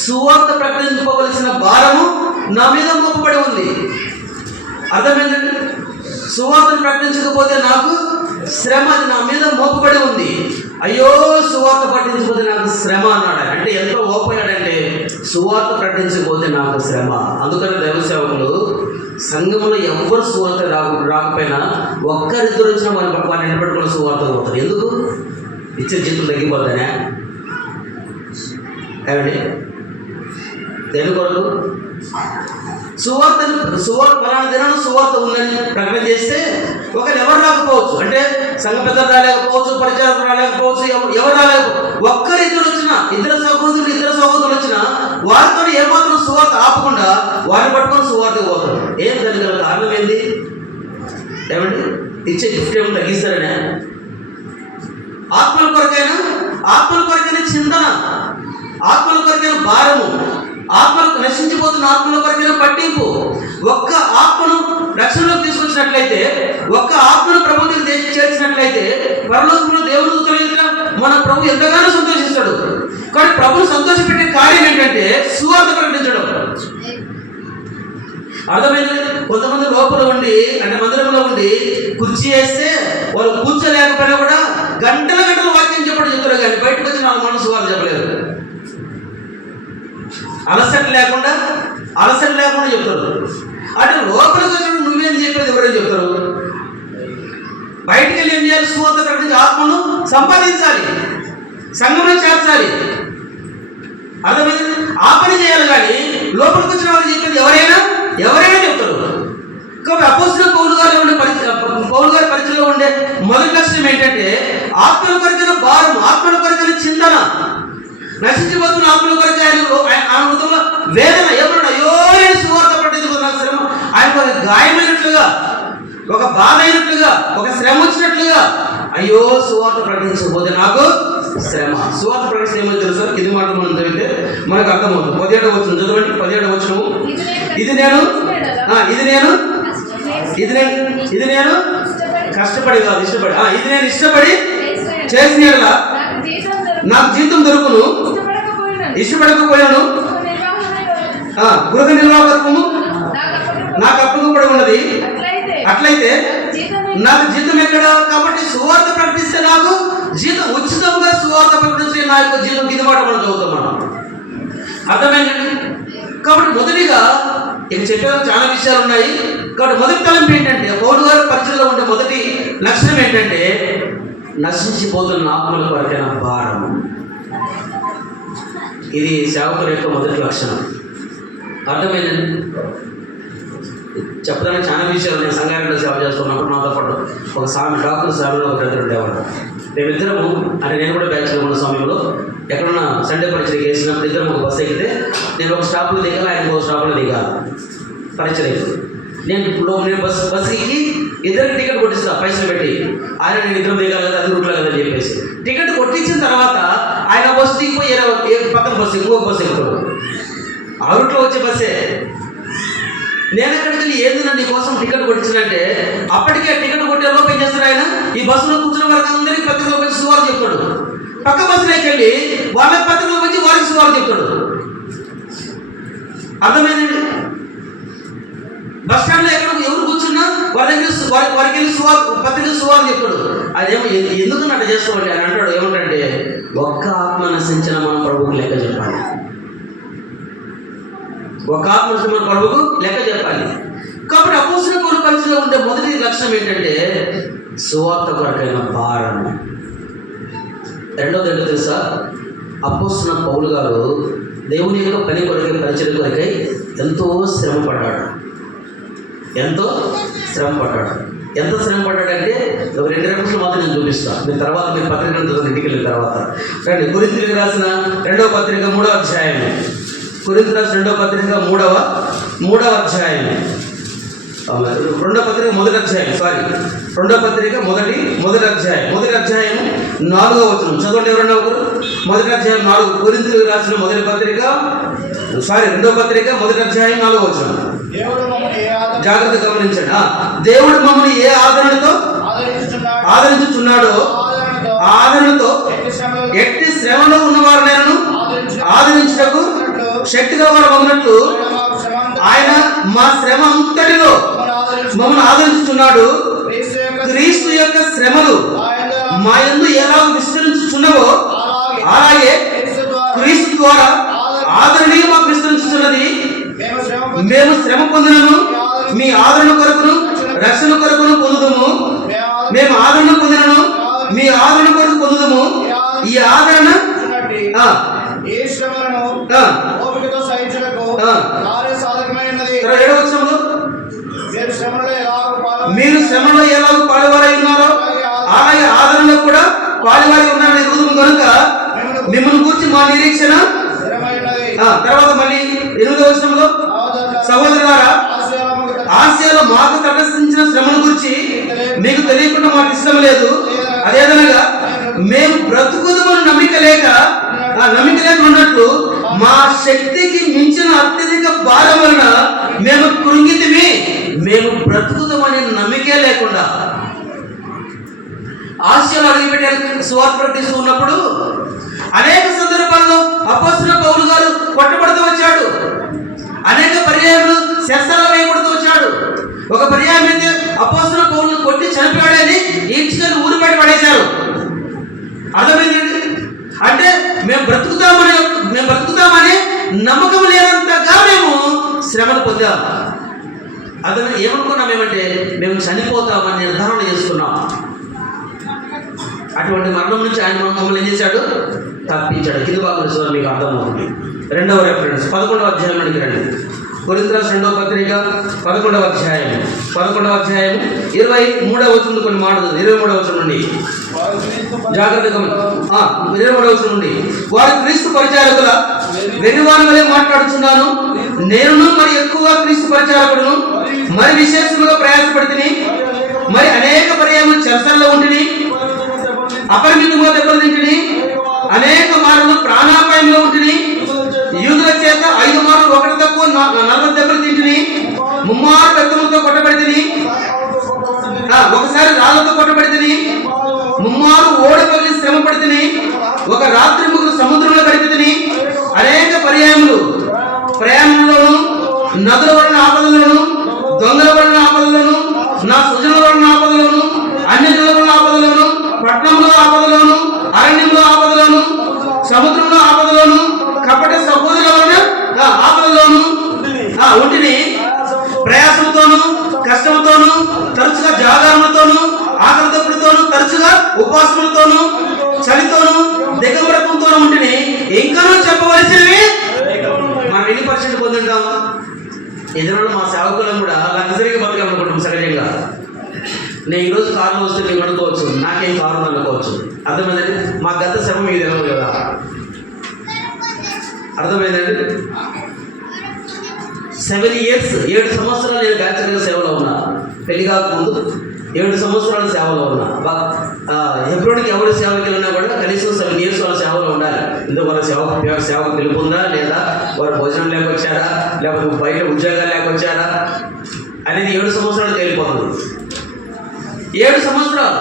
సువార్త ప్రకటింపవలసిన భారము నా మీద మోపబడి ఉంది. అర్థమైందండి? సువార్తను ప్రకటించకపోతే నాకు శ్రమ, అది నా మీద మోపబడి ఉంది. అయ్యో, సువార్త ప్రకటించకపోతే నాకు శ్రమ అన్నాడు. అంటే ఎంతో ఓపోయాడంటే సువార్త ప్రకటించకపోతే నాకు శ్రమ. అందుకని దైవ సేవకులు సంఘంలో ఎవ్వరు సువార్త రాకపోయినా ఒక్కరిద్దరు వచ్చినా వారిని నిలబెట్టుకుని సువార్త పోతారు. ఎందుకు? ఇచ్చే జీతం తగ్గిపోతానే ఏమండి? దేని కొరకు? సువార్త పలానా దినాన సువార్త ఉందని ప్రకటన చేస్తే ఒకరు ఎవరు రాకపోవచ్చు, అంటే సంఘ పెద్దలు రాలేకపోవచ్చు, పరిచారకులు రాలేకపోవచ్చు, ఎవరు రాలేకపోవచ్చు. ఒక్కరిద్దరు వచ్చినా, ఇద్దరు సహోదరులు వచ్చినా వారితో ఏమాత్రం సువార్త ఆపకుండా వారిని పట్టుకొని సువార్త పోతారు. ఏం దానికి గల కారణం ఏంది? ఏమండి? ఇచ్చే గిఫ్ట్ ఏమో తగ్గిస్తారనే? ఆత్మల కొరకైనా చింతన, ఆత్మల కొరకైన భారము, ఆత్మలకు నశించిపోతున్న ఆత్మల కొరకైన పట్టింపు. ఒక్క ఆత్మను రక్షణలోకి తీసుకొచ్చినట్లయితే, ఒక్క ఆత్మను ప్రభుత్వం చేర్చినట్లయితే పరలోకంలో దేవుడు దూతలు మన ప్రభు ఎంతగానో సంతోషిస్తాడు. కానీ ప్రభుని సంతోషపెట్టే కార్యం ఏంటంటే సువార్త ప్రకటించడం. అర్థమైంది? కొంతమంది లోపల ఉండి, అంటే మందిరంలో ఉండి కుర్చీ వేస్తే వాళ్ళు కూర్చోలేకపోయినా కూడా గంటల వాక్యం చెప్తారు, కానీ బయటకు వచ్చి నా మనసు సువార్త చెప్పలేరు. అలసట లేకుండా చెప్తారు. అంటే లోపలికి వచ్చినప్పుడు నువ్వేం చెప్పేది ఎవరైనా చెప్తారు. బయటికి వెళ్ళి ఏం చేయాలి? సువార్త ప్రకటించి ఆత్మను సంపాదించాలి, సంఘంలో చేర్చాలి. అర్థమైంది? ఆ పని చేయాలి. కానీ లోపలికి వచ్చిన వాళ్ళు చెప్పేది ఎవరైనా చెప్తారు. కాబట్టి అపోస్తలుడైన పౌలు గారి పరిచయంలో ఉండే మొదటి లక్షణం ఏంటంటే ఆత్మల కొరకైన భారం, ఆత్మల కొరకైన చింతన, నశించిపోతున్న ఆత్మల కొరకు ఆయన హృదయంలో వేదన. ఎవరు? అయ్యో, నేను సువార్త ప్రకటించకపోతే నాకు శ్రమ. ఆయనకు ఒక గాయమైనట్లుగా, ఒక బాధ అయినట్లుగా, ఒక శ్రమ వచ్చినట్లుగా, అయ్యో సువార్త ప్రకటించకపోతే నాకు శ్రమ. సువార్త ప్రకటిస్తే ఏమో తెలుసు, ఇది మాట మనం చదివితే మనకు అర్థమవుతుంది. 17వ వచనం చదవండి. 17వ వచనము, ఇది నేను కష్టపడి కాదు, ఇష్టపడి, ఇది నేను ఇష్టపడి చేసిన యెడల నాకు జీతం దొరుకును, ఇష్టపడకపోయాను గృహ నిర్వాహకత్వము నాకు అప్పగింపబడి ఉన్నది. అట్లయితే నాకు జీతం ఎక్కడ? కాబట్టి సువార్త ప్రకటిస్తే నాకు జీతం, ఉచితంగా సువార్త ప్రకటిస్తే నా యొక్క జీతం. ఇది మాట మనం చదువుతాం మనం. అర్థమైందండి? కాబట్టి మొదటిగా ఇక చెప్పేందుకు చాలా విషయాలు ఉన్నాయి. కాబట్టి మొదటి తలంపు ఏంటంటే, పౌలు గారి పరిచయంలో ఉండే మొదటి లక్షణం ఏంటంటే నశించిపోతున్న ఆత్మల కొరకైన భారం. ఇది సేవకుల యొక్క మొదటి లక్షణం. అర్థమైందండి? చెప్పడానికి చాలా విషయాలు. నేను సంగారెడ్డిలో సేవ చేస్తున్నప్పుడు నాతో పాటు ఒక డాక్టర్ స్వామిలో ఒక ఇద్దరు ఉండేవాడు. మేమిద్దరము, అంటే నేను కూడా బ్యాచ్లో ఉన్న సమయంలో ఎక్కడన్నా సండే పరిచయం చేసినప్పుడు ఇద్దరం ఒక బస్సు ఎక్కితే నేను ఒక స్టాప్లో దిగాలి, ఆయన ఒక స్టాప్లో దిగాలి. పరిచయం నేను బస్సు ఎక్కి ఇద్దరికి టికెట్ కొట్టిస్తా పైసలు పెట్టి. ఆయన నేను ఇద్దరు దిగాలి కదా, అది రూట్లో కదా అని చెప్పేసి టికెట్ కొట్టించిన తర్వాత ఆయన బస్సు దిగిపోయి పక్కన బస్సు, ఇంకొక బస్సు ఎక్కుతాడు. ఆ రూట్లో వచ్చే బస్సే. నేను ఎక్కడికి వెళ్ళి ఏంది నీ కోసం టికెట్ కొట్టించానంటే అప్పటికే టికెట్ కొట్టే లోపు ఏం చేస్తాడు ఆయన? ఈ బస్సులో కూర్చున్న వారికి అందరికీ పత్రికలో వచ్చి సువార్త చెప్తాడు. పక్క బస్సులోకి వెళ్ళి వాళ్ళకి పత్రికలో వచ్చి వారికి సువార్త చెప్తాడు. అర్థమైందండి? బస్ స్టాండ్లో ఎవరు కూర్చున్నా వాళ్ళ దగ్గర వారికి వెళ్ళి పత్రిక సువార్త చెప్తాడు. అదేమో ఎందుకు అట్లా చేస్తామండి అని అంటాడు. ఏమంటే ఒక్క ఆత్మ నశించిన మనం ప్రభువుకు లెక్క చెప్పాలి. ఒక ఆత్మ మన ప్రభువుకు లెక్క చెప్పాలి. కాబట్టి అపోస్తలుల పౌలు పరిచయంలో ఉండే మొదటి లక్షణం ఏంటంటే సువార్త కొరకైన భారం. రెండోది ఏంటో తెలుసా? అపోస్తలుడైన పౌలు గారు దేవుని యొక్క పని కొరకై, పరిచయం కొరకై ఎంతో శ్రమ పడ్డాడు. ఎంత శ్రమ పడ్డాడంటే ఒక 2 నిమిషాలు మాత్రం నేను చూపిస్తాను. మీరు తర్వాత మీరు పత్రికలు ఇంటికి వెళ్ళిన తర్వాత రండి. కొరింథీయులకు రాసిన 2వ పత్రిక 3వ అధ్యాయం. కొరింథీయులకు రాసిన 2వ పత్రిక 3వ అధ్యాయం. 2వ పత్రిక మొదటి అధ్యాయం. 2వ పత్రిక మొదటి అధ్యాయం 4వ వచనం చదవండి. ఎవరన్నా ఒకరు మొదటి అధ్యాయం 4 కొరింథీయులకు రాసిన మొదటి పత్రిక 2వ పత్రిక మొదటి అధ్యాయం 4వ వచనం. దేవుడు మమ్మల్ని ఏ ఆదరణ జాగ్రత్త గమనించండి. దేవుడు మమ్మల్ని ఏ ఆదరణతో ఆదరించుచున్నాడో ఆదరణతో ఎట్టి శ్రమలో ఉన్నవారు ఆదరించుటకు శక్తిగా వారు ఉన్నట్లు ఆయన మా శ్రమ అంతటిలో మమ్మల్ని ఆదరించుచున్నాడు. క్రీస్తు యొక్క శ్రమలు మా యందు ఎలా విస్తరించుచున్నవో అలాగే క్రీస్తు ద్వారా ఆదరణీయ మాకు విస్తరించుచున్నది. మేము శ్రమ పొందినము మీ ఆదరణ కొరకును రక్షణ కొరకును పొందుదము. మేము ఆదరణ పొందినను మీ ఆదరణ కొరకు పొందుదము. ఈ ఆదరణ ఏ శ్రమలను ఓపికతో సహించుటకు సాధకమైనది. 7వ వచనంలో మీరు శ్రమలో ఎలాగో పాలువారై ఉన్నారో అలాగే ఆదరణలో కూడా పాలువారై ఉన్నారని రుజువు కనుక మిమ్మల్ని గురించి మా నిరీక్షణ. తర్వాత మళ్ళీ 8వ వచనంలో సహోదరులారా ఆసియాలో మాకు తటస్థించిన శ్రమల గురించి మీకు తెలియకుండా మాకు ఇష్టం లేదు. అదేదనగా మేము బ్రతుకుదమని నమ్మిక లేక ఉన్నట్లు మా శక్తికి మించిన అత్యధిక భారం వలన మేము కృంగితిమి. మేము బ్రతుకుదమని నమ్మికే లేకుండా ఆసియాలో అడుగుపెట్టారు సువార్త ప్రకటిస్తూ ఉన్నప్పుడు అనేక సందర్భాల్లో అపోస్తలుడైన పౌలు గారు కొట్టబడుతూ వచ్చాడు. అనేక పర్యాయాలు శస్త్రాలు వేయబడుతూ వచ్చాడు. ఒక పర్యాయం అయితే అపోస్తలుడైన పౌలును కొట్టి చనిపోయాడని ఈడ్చుకొని ఊరు బయట పడేశారు. అర్థమైందండి. అంటే మేము బ్రతుకుతామని నమ్మకం లేనంతగా మేము శ్రమను పొందాము. అదే ఏమనుకున్నాం ఏమంటే మేము చనిపోతామని నిర్ధారణ చేసుకున్నాం. అటువంటి మరణం నుంచి ఆయన మమ్మల్ని ఏం చేశాడు? తప్పించాడు. కింద భాగం మీకు అర్థమవుతుంది. 2వ రెఫరెన్స్ 11వ అధ్యాయంలోనికి రండి. కొరింథీయులకు రాసిన 2వ పత్రిక 11వ అధ్యాయం 23వ వచనం కొన్ని మాటలు. 23వ వచనం నుండి జాగ్రత్తగా 23వ వచనం నుండి వారు క్రీస్తు పరిచారకుల వెర్రివారి వలె మాట్లాడుచున్నాను. నేను మరి ఎక్కువ క్రీస్తు పరిచారకుడును, మరి విశేషంగా ప్రయాసపడితిని, మరి అనేక పర్యాయములు చెరసాలలో ఉంటిని, అపరిమితంగా దెబ్బలు తింటిని, అనేక మార్లు ప్రాణాపాయంలో ఉంటిని, యూదుల చేత 5 మార్లు ఒకటి తక్కువ 40 దెబ్బలు తింటిని, 3 మార్లు రక్తములతో కొట్టబడితిని, ఒకసారి రాళ్లతో కొట్టబడితిని, 3 మార్లు ఓడి పగిలి శ్రమ పడితిని, ఒక రాత్రి 3 సముద్రంలో గడిపితిని, అనేక ప్రయాణంలోను నదుల వలన ఆపదలను, దొంగల వలన ఆపదలను, నా సుజనుల వలన ఆపదలను, అన్యజనుల వలన ఆపదలను, పట్టణంలో ఆపదలను, అరణ్యంలో ఆపదలను, సముద్రంలో ఆపదలను, కపట సహోదరుల వలన ఆపదలను ఉంటిని. ప్రయాసంతోను కష్టంతోను తరచుగా జాగారములతోను ఆకలితోను తరచుగా ఉపవాసములతోను చలితోను దిగంబరత్వంతోను ఉంటిని. ఇంకనూ చెప్పవలసినవి మనం 80% పొందుంటాం. ఎదురు మా సేవకులను కూడా లగ్జరీగా బతకాలనుకుంటాం. సహజంగా నేను ఈరోజు కారులో వస్తే మీకు అనుకోవచ్చు, నాకేం కారు అనుకోవచ్చు. అర్థమైందండి. మా గత శ్రమ మీకు తెలియదు కదా. అర్థమైందండి. 7 years 7 సంవత్సరాలు నేను బ్యాచులర్ సేవలో ఉన్నా. పెళ్లి కాకముందు 7 సంవత్సరాల సేవలో ఉన్నా. హెబ్రోన్కి ఎవరు సేవకి వెళ్ళినా కూడా కనీసం 7 years వాళ్ళ సేవలో ఉండాలి. ఎందుకు వాళ్ళ సేవకు పిలుపుందా లేదా, వారు భోజనం లేకొచ్చారా, లేకపోతే బయట ఉద్యోగాలు లేకొచ్చారా అనేది 7 సంవత్సరాలు తేలిపోతుంది. 7 సంవత్సరాలు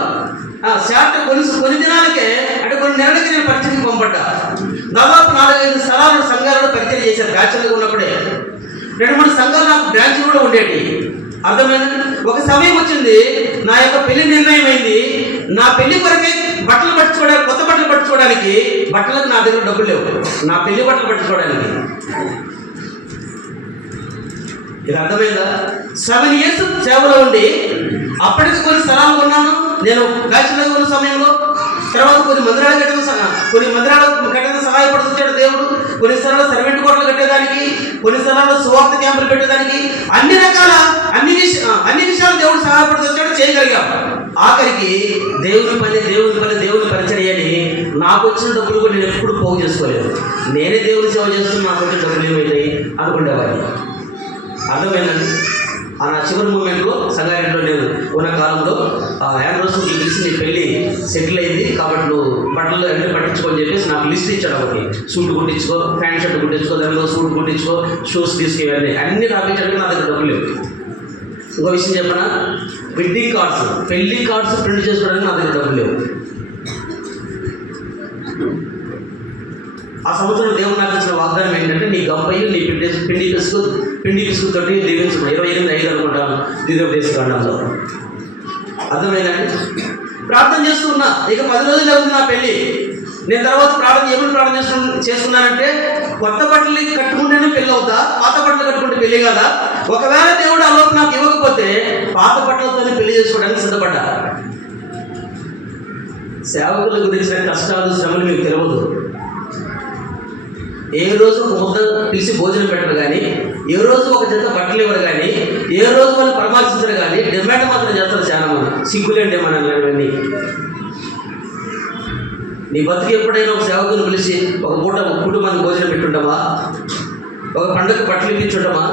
కొన్ని దినాలకే అంటే కొన్ని నెలలకి నేను పరిచయకి పంపడ్డా. దాదాపు 4-5 స్థలాలు సంఘాలలో పరిచయం చేశారు. బ్యాచులర్గా ఉన్నప్పుడే 2-3 సంఘాలు నాకు బ్రాంచ్లు కూడా ఉండేవి. అర్థమైంది. ఒక సమయం వచ్చింది, నా యొక్క పెళ్లి నిర్ణయం అయింది. నా పెళ్లి కొరకే బట్టలు పట్టుకోవడానికి, కొత్త బట్టలు పట్టుకోవడానికి బట్టలకు నా దగ్గర డబ్బులు లేవు. నా పెళ్లి బట్టలు పట్టుకోవడానికి. ఇది అర్థమైందా? 7 years సేవలో ఉండి అప్పటికి కొన్ని స్థలాలు కొన్నాను నేను బ్యాచులర్ ఉన్న సమయంలో. తర్వాత కొన్ని మందిరాలు కట్టడానికి సహాయపడుతుంటాడు దేవుడు. కొన్ని స్థలాల్లో సర్వెంట్ కోటలు కట్టేదానికి, కొన్ని స్థలాల్లో సువార్త క్యాంపులు పెట్టేదానికి, అన్ని విషయాలు దేవుడు సహాయపడుతుంటాడు. చేయగలిగాం. ఆఖరికి దేవుని పరిచర్యని నాకు వచ్చిన డబ్బులు కూడా నేను ఎప్పుడు పోగు చేసుకోలేదు. నేనే దేవుని సేవ చేస్తున్నా, నాకు వచ్చిన డబ్బులు ఏమైతాయి అనుకునేవాడిని. అర్థమైందండి. నా చివరి మూమెంట్లో సంగారెడ్డిలో నేను ఉన్న కాలంలో యానివర్సరీకి తెలిసి నీ పెళ్ళి సెటిల్ అయింది కాబట్టి నువ్వు బట్టలు అన్నీ పట్టించుకొని చెప్పేసి నాకు లిస్ట్ ఇచ్చాడు ఒకటి. సూట్ కుట్టించుకో, ప్యాంట్ షర్ట్ కుట్టించుకో, దానిలో సూట్ కుట్టించుకో, షూస్ తీసుకువెళ్ళి అన్నీ రాపించాడు. నా దగ్గర డబ్బులు లేవు. ఇంకో విషయం చెప్పనా, వెడ్డింగ్ కార్డ్స్, పెళ్లి కార్డ్స్ ప్రింట్ చేసుకోవడానికి నా దగ్గర డబ్బులు లేవు. ఆ సంవత్సరం దేవుడు నాకు ఇచ్చిన వాగ్దానం ఏంటంటే, నీ గంపయ్యి నీ పిండి పిసుకుతోటి దీవించడం 28/5 అనుకుంటాను ద్వితీయోపదేశకాండంలో. అర్థమైందండి? ప్రార్థన చేస్తున్నా, ఇక 10 రోజులు అవుతుంది నా పెళ్ళి. నేను తర్వాత ఏమని ప్రార్థన చేస్తున్నానంటే, కొత్త బట్టలు కట్టుకుంటేనే పెళ్ళి అవుతా, పాత బట్టలు కట్టుకుంటే పెళ్ళి కదా. ఒకవేళ దేవుడు ఆ లోపు నాకు ఇవ్వకపోతే పాత బట్టలతోనే పెళ్లి చేసుకోవడానికి సిద్ధపడ్డా. సేవకుల గురించిన కష్టాలు, శ్రమలు మీకు తెలియదు. ఏ రోజు ఒక ముద్ద పిలిచి భోజనం పెట్టరు కానీ, ఏ రోజు ఒక జత బట్టలు ఇవ్వరు కానీ, ఏ రోజు వాళ్ళు పరామర్శించరు కానీ డిమాండ్ మాత్రం చేస్తారు చాలా మంది. సిగ్గులేండి మన ఇవన్నీ. నీ బతుకు ఎప్పుడైనా ఒక సేవకుని పిలిచి ఒక పూట కుటుంబానికి భోజనం పెట్టుంటామా? ఒక పండుగ బట్టలు ఇప్పించుంటామా?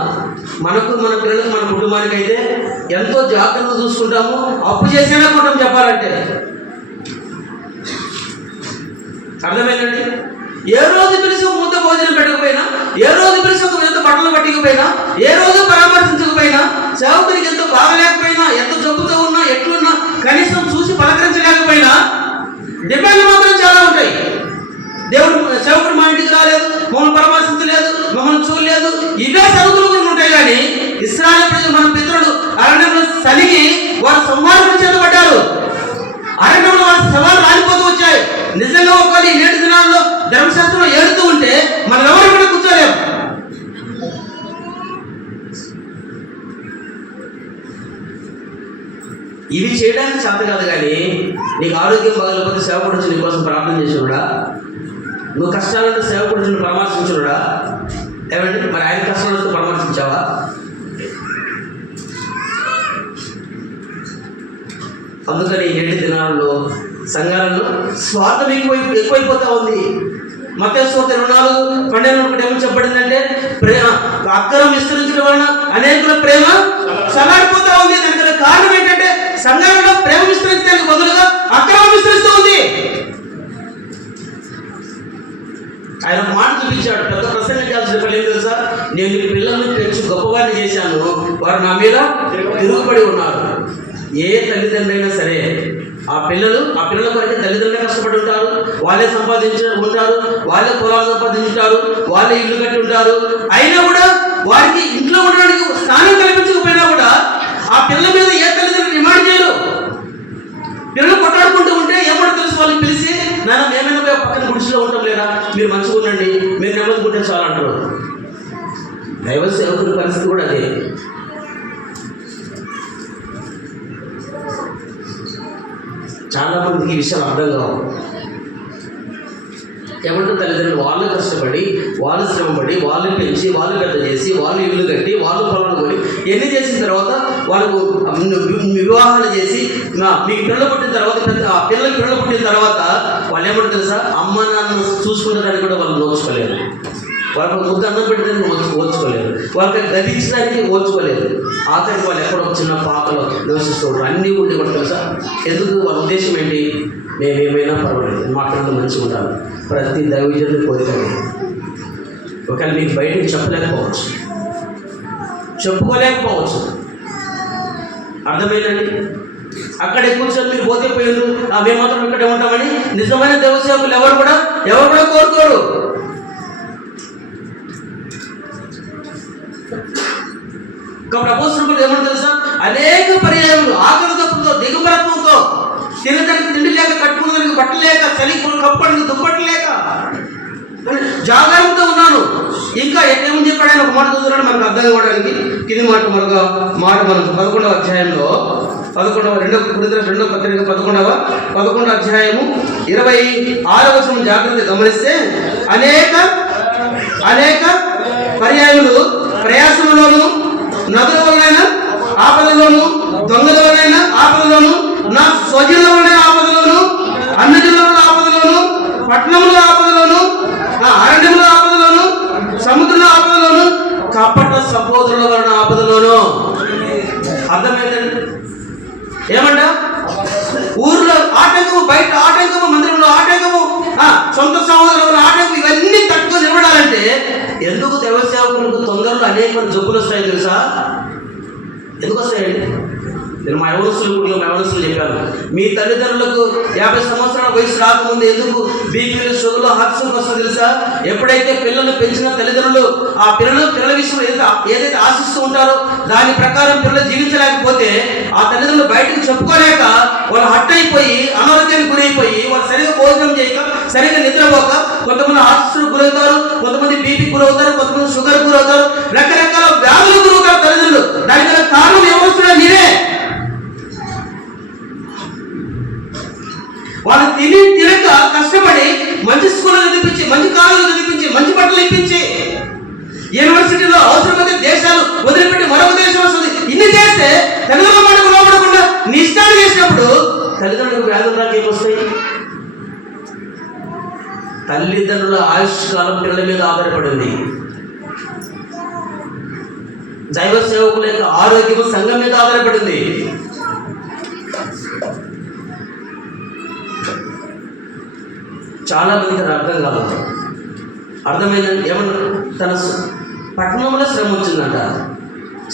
మనకు, మన పిల్లలకు, మన కుటుంబానికి అయితే ఎంతో జాగ్రత్తగా చూసుకుంటాము. అప్పు చేసేనా కుటుంబం చెప్పాలంటే. అర్థమైందండి? ఏ రోజు పిలిచి ఒక ముద్ద భోజనం పెట్టకపోయినా, ఏ రోజు పిలిచి ఒక ముద్ద బట్టలు పట్టకపోయినా, ఏ రోజు పరామర్శించకపోయినా, సేవకునికి ఎంతో బాగలేకపోయినా, ఎంత జబ్బుతో ఉన్నా, ఎట్లున్నా కనీసం చూసి పలకరించలేకపోయినా డిమాండ్లు మాత్రం చాలా ఉంటాయి. దేవుడు సేవకుడు మా ఇంటికి రాలేదు, మమ్మల్ని పరామర్శించలేదు, మమ్మల్ని చూడలేదు, ఇవే సరుకులు కూడా ఉంటాయి. కానీ ఇశ్రాయేలు ప్రజలు, మన పితరులు అరణ్యంలో సలిగి వారు సంహారం చేతబడ్డారు. అరణ్యంలో వారి సవాలు రాలిపోతూ వచ్చాయి. నిజంగా ఒకవేళ ఈ 7 దినాల్లో ధర్మశాస్త్రంలో ఏడుతూ ఉంటే మనం ఎవరు కూడా కూర్చోలేము. ఇవి చేయడానికి చేత కాదు. కానీ నీకు ఆరోగ్యం బాగలేకపోతే సేవకుడు వచ్చి నీ కోసం ప్రార్థన చేసినాడా? నువ్వు కష్టాలంటే సేవకుడు వచ్చి పరామర్శించున్నాడా? ఏమంటే మరి ఆయన కష్టాలు వస్తే పరామర్శించావా? అందుకని 7 దినాల్లో సంఘాలలో స్వార్థం ఎక్కువైపోతా ఉంది. మత్తయి సువార్త 24:12 ఏమని చెప్పబడిందంటే, అక్రమం విస్తరించడం వలన అనేకుల ప్రేమ చల్లారిపోతా ఉంది. దానికి కారణం ఏంటంటే, సంఘాలలో ప్రేమ విస్తరించడానికి బదులుగా అక్రమం విస్తరిస్తూ ఉంది. ఆయన మాట చూపించాడు. పెద్ద ప్రసంగం చేయాల్సిన పని ఏం తెలుసా? నేను ఈ పిల్లల్ని పెంచి గొప్పవారిని చేశాను, వారు నా మీద తిరుగుబడి ఉన్నారు. ఏ తల్లిదండ్రులు అయినా సరే ఆ పిల్లల కొరకే తల్లిదండ్రులు కష్టపడి ఉంటారు, వాళ్ళే ఉంటారు, వాళ్ళే పొలాలు సంపాదించుంటారు, వాళ్ళే ఇల్లు కట్టి ఉంటారు. అయినా కూడా వారికి ఇంట్లో ఉండడానికి స్థానం కల్పించకపోయినా కూడా ఆ పిల్లల మీద ఏ తల్లిదండ్రులు డిమాండ్ చేయరు. పిల్లలు కొట్లాడుకుంటూ ఉంటే ఏమో తెలుసు, వాళ్ళకి పిలిచి నాన్న మేమైనా పోయి పక్కన గుడిసెలో ఉంటాం లేదా, మీరు మంచిగా ఉండండి, మీరు నెమ్మదికుంటే చాలు అంటారు. దైవ సేవకుల పరిస్థితి కూడా అదే. చాలా మందికి ఈ విషయాలు అర్థం కావు. ఏమంటే తల్లిదండ్రులు వాళ్ళు కష్టపడి, వాళ్ళు శ్రమపడి, వాళ్ళు పెంచి, వాళ్ళు పెద్ద చేసి, వాళ్ళు ఇల్లు కట్టి, వాళ్ళు పొలాలు కొని ఎన్ని చేసిన తర్వాత వాళ్ళకు వివాహాలు చేసి మీకు పిల్లలు పుట్టిన తర్వాత పిల్లలు పుట్టిన తర్వాత వాళ్ళు ఏమంటారు తెలుసా? అమ్మ నాన్న చూసుకునేదానికి కూడా వాళ్ళు నోచుకోలేరు. వాళ్ళకి ముద్ద అన్నం పెట్టడానికి ఓర్చుకోలేదు, వాళ్ళకి గది ఇచ్చడానికి ఓర్చుకోలేదు. ఆఖరికి వాళ్ళు ఎక్కడో చిన్న పాకలో నివసిస్తూ ఉంటారు. అన్నీ ఉండి కూడా తెలుసా ఎందుకు? వాళ్ళ ఉద్దేశం ఏంటి? మేమేమైనా పర్వాలేదు, మాట్లాడుతూ మంచిగా ఉంటాను. ప్రతి దైవజనుడు కోరికండి. ఒకవేళ మీకు బయటకు చెప్పుకోలేకపోవచ్చు. అర్థమైందండి? అక్కడే కూర్చొని మీరు పోతే పోయారు, మేము మాత్రం ఇక్కడే ఉంటామని నిజమైన దేవసేవకులు ఎవరు కూడా కోరుకోరు. కాబట్టి అపోస్తలులు ఏమంటారు తెలుసా? అనేక పర్యాయములు ఆకలి దప్పుతో, దిగుమరత్వంతో, తినడానికి తిండి లేక, కట్టుకునేదానికి బట్టలు లేక, చలి కప్పడానికి దుప్పట్లు లేక జాగ్రత్తగా ఉన్నాను. ఇంకా ఏమని చెప్పాడు ఆయన? ఒక మాట చదువుతున్నాడు మనకు అర్థం కావడానికి. కింది మాట మరొక మాట మనం 11వ అధ్యాయంలో 11వ అధ్యాయము 26వ వచనం జాగ్రత్తగా గమనిస్తే, అనేక పర్యాయములు ప్రయాసంలోను, నదుల వలన ఆపదలోను, దొంగల వలన ఆపదలోను, నా స్వజనుల వలన ఆపదలోను, అన్నజనుల ఆపదలోను, పట్టణముల ఆపదలోను, నా అరణ్యముల ఆపదలోను, సముద్రుల ఆపదలోను, కపట సహోదరుల వలన ఆపదలోను. అర్థమైందండి? ఏమంట? ఊర్లో ఆటంకం, బయట మనకు జబ్బులు వస్తాయి తెలుసా? ఎందుకు వస్తాయండి? నేను మా యవనస్తులు చెప్పాను, మీ తల్లిదండ్రులకు 50 సంవత్సరాల వయసు రాకముందు ఎందుకు బీపీలు, షుగర్లు, హార్ట్ స్ట్రోక్ వస్తుంది తెలుసా? ఎప్పుడైతే పిల్లలు పెంచిన తల్లిదండ్రులు ఆ పిల్లల విషయం ఏదైతే ఆశిస్తూ ఉంటారో దాని ప్రకారం పిల్లలు జీవించలేకపోతే ఆ తల్లిదండ్రులు బయటకు చెప్పుకోలేక వాళ్ళు హట్ అయిపోయి అనారోగ్యానికి గురైపోయి వాళ్ళు సరిగా భోజనం చేయక, సరిగా నిద్రపోక కొంతమంది హార్ట్ స్ట్రోక్ గురవుతారు, కొంతమంది బీపీ గురవుతారు, కొంతమంది షుగర్ గురవుతారు, రకరకాల వ్యాధులు గురవుతారు తల్లిదండ్రులు. దానికి కారణం ఏమొస్తున్నా మీరే. వాళ్ళు తినక కష్టపడి మంచి స్కూల్లో చదివించి, మంచి కాలేజీలో చదివించి, మంచి బట్టలు ఇప్పించి, యూనివర్సిటీలో అవసరమైతే దేశాలు వదిలిపెట్టి మరొక దేశం వస్తుంది. ఇన్ని చేస్తే తల్లిదండ్రుల మాటకు లోపడకుండా నిష్ఠాలు చేసినప్పుడు తల్లిదండ్రులకు వ్యాధులు రాక ఏమొస్తాయి? తల్లిదండ్రుల ఆయుష్ కాలం పిల్లల మీద ఆధారపడింది. దైవ సేవకుల యొక్క ఆరోగ్యం సంఘం మీద ఆధారపడింది. చాలా మందికి అది అర్థం కాదు. అర్థమైందంటే ఏమన్నా తన పట్టణంలో శ్రమ వచ్చిందంట,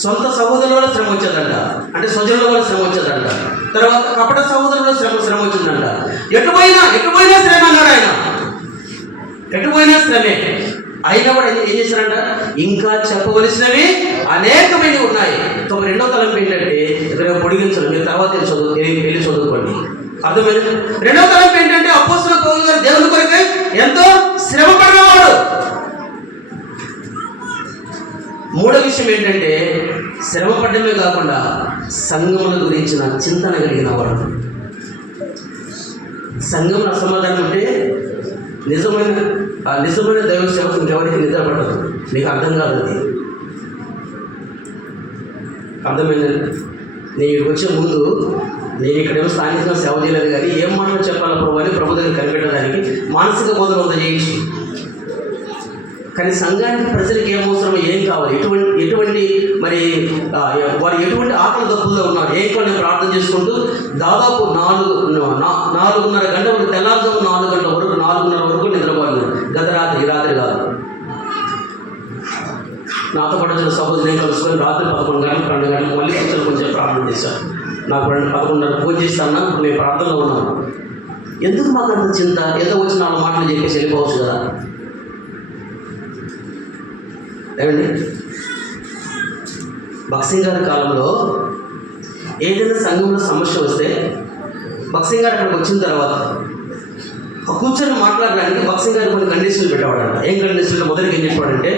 సొంత సహోదరుల వల్ల శ్రమ వచ్చేదంట, అంటే స్వజనుల వల్ల శ్రమ వచ్చేదంట, తర్వాత కపట సహోదరుల శ్రమ వచ్చిందంట. ఎటుపోయినా శ్రమ అన్నాడు ఆయన. ఎటుపోయినా శ్రమే. అయినా కూడా ఏం చేశారంట? ఇంకా చెప్పవలసినవి అనేకమైనవి ఉన్నాయి. 2వ తలంపు ఏంటంటే ఇక్కడ పొడిగించడం, మీరు తర్వాత వెళ్ళి చదువుకోండి. అర్థమైంది? 2వ తలంపు ఏంటంటే అపోస్తలుల పౌలు గారు దేవుని కొరకై ఎంతో శ్రమ పడినవాడు. 3వ విషయం ఏంటంటే శ్రమ పడడమే కాకుండా సంఘముల గురించిన చింతన కలిగిన వాడు. సంఘంలో అసమాధానం ఉంటే నిజమైన దైవ సేవకు ఇంకెవరికి నిద్ర పడదు. మీకు అర్థం కాదు అది. అర్థమైందండి? నేను ఇక్కడికి వచ్చే ముందు నేను ఇక్కడేమో స్థానికంగా సేవ చేయలేదు, కానీ ఏం మాటలు చెప్పాలి ప్రభు అని ప్రభు దగ్గర కనిపెట్టడానికి మానసిక బోధన అంతా చేయొచ్చు. కానీ సంఘానికి ప్రజలకు ఏం అవసరమో, ఏం కావాలి, ఎటువంటి మరి వారు ఎటువంటి ఆకలి దప్పుల్లో ఉన్నారు, ఏం కావాలి ప్రార్థన చేసుకుంటూ దాదాపు 4:30 గంటల వరకు, తెల్లారుజాము 4 గంటల వరకు, 4:30 వరకు నిద్రపోలేదు. గత రాత్రి కాదు. నాతో పాటు వచ్చిన సహోదరు నేను కలుసుకొని రాత్రి 11 గంటలు 12 గంటలకు మళ్ళీ కూర్చొని కొంచెం ప్రార్థన చేశాను. నాకు 11:30 ఫోన్ చేస్తాను, ఇప్పుడు మేము ప్రార్థనలో ఉన్నాము. ఎందుకు మాకు అంత చింత? ఏదో వచ్చి 4 మాటలు చెప్పేసి వెళ్ళిపోవచ్చు కదా. ఏమండి, భక్సింగ్ గారి కాలంలో ఏదైనా సంఘంలో సమస్య వస్తే భక్సింగ్ గారు అక్కడికి వచ్చిన తర్వాత కూర్చొని మాట్లాడడానికి భక్సింగ్ గారు కొన్ని కండిషన్లు పెట్టేవాడంట. ఏం కండిషన్లు? మొదటికి ఏం చెప్పాడంటే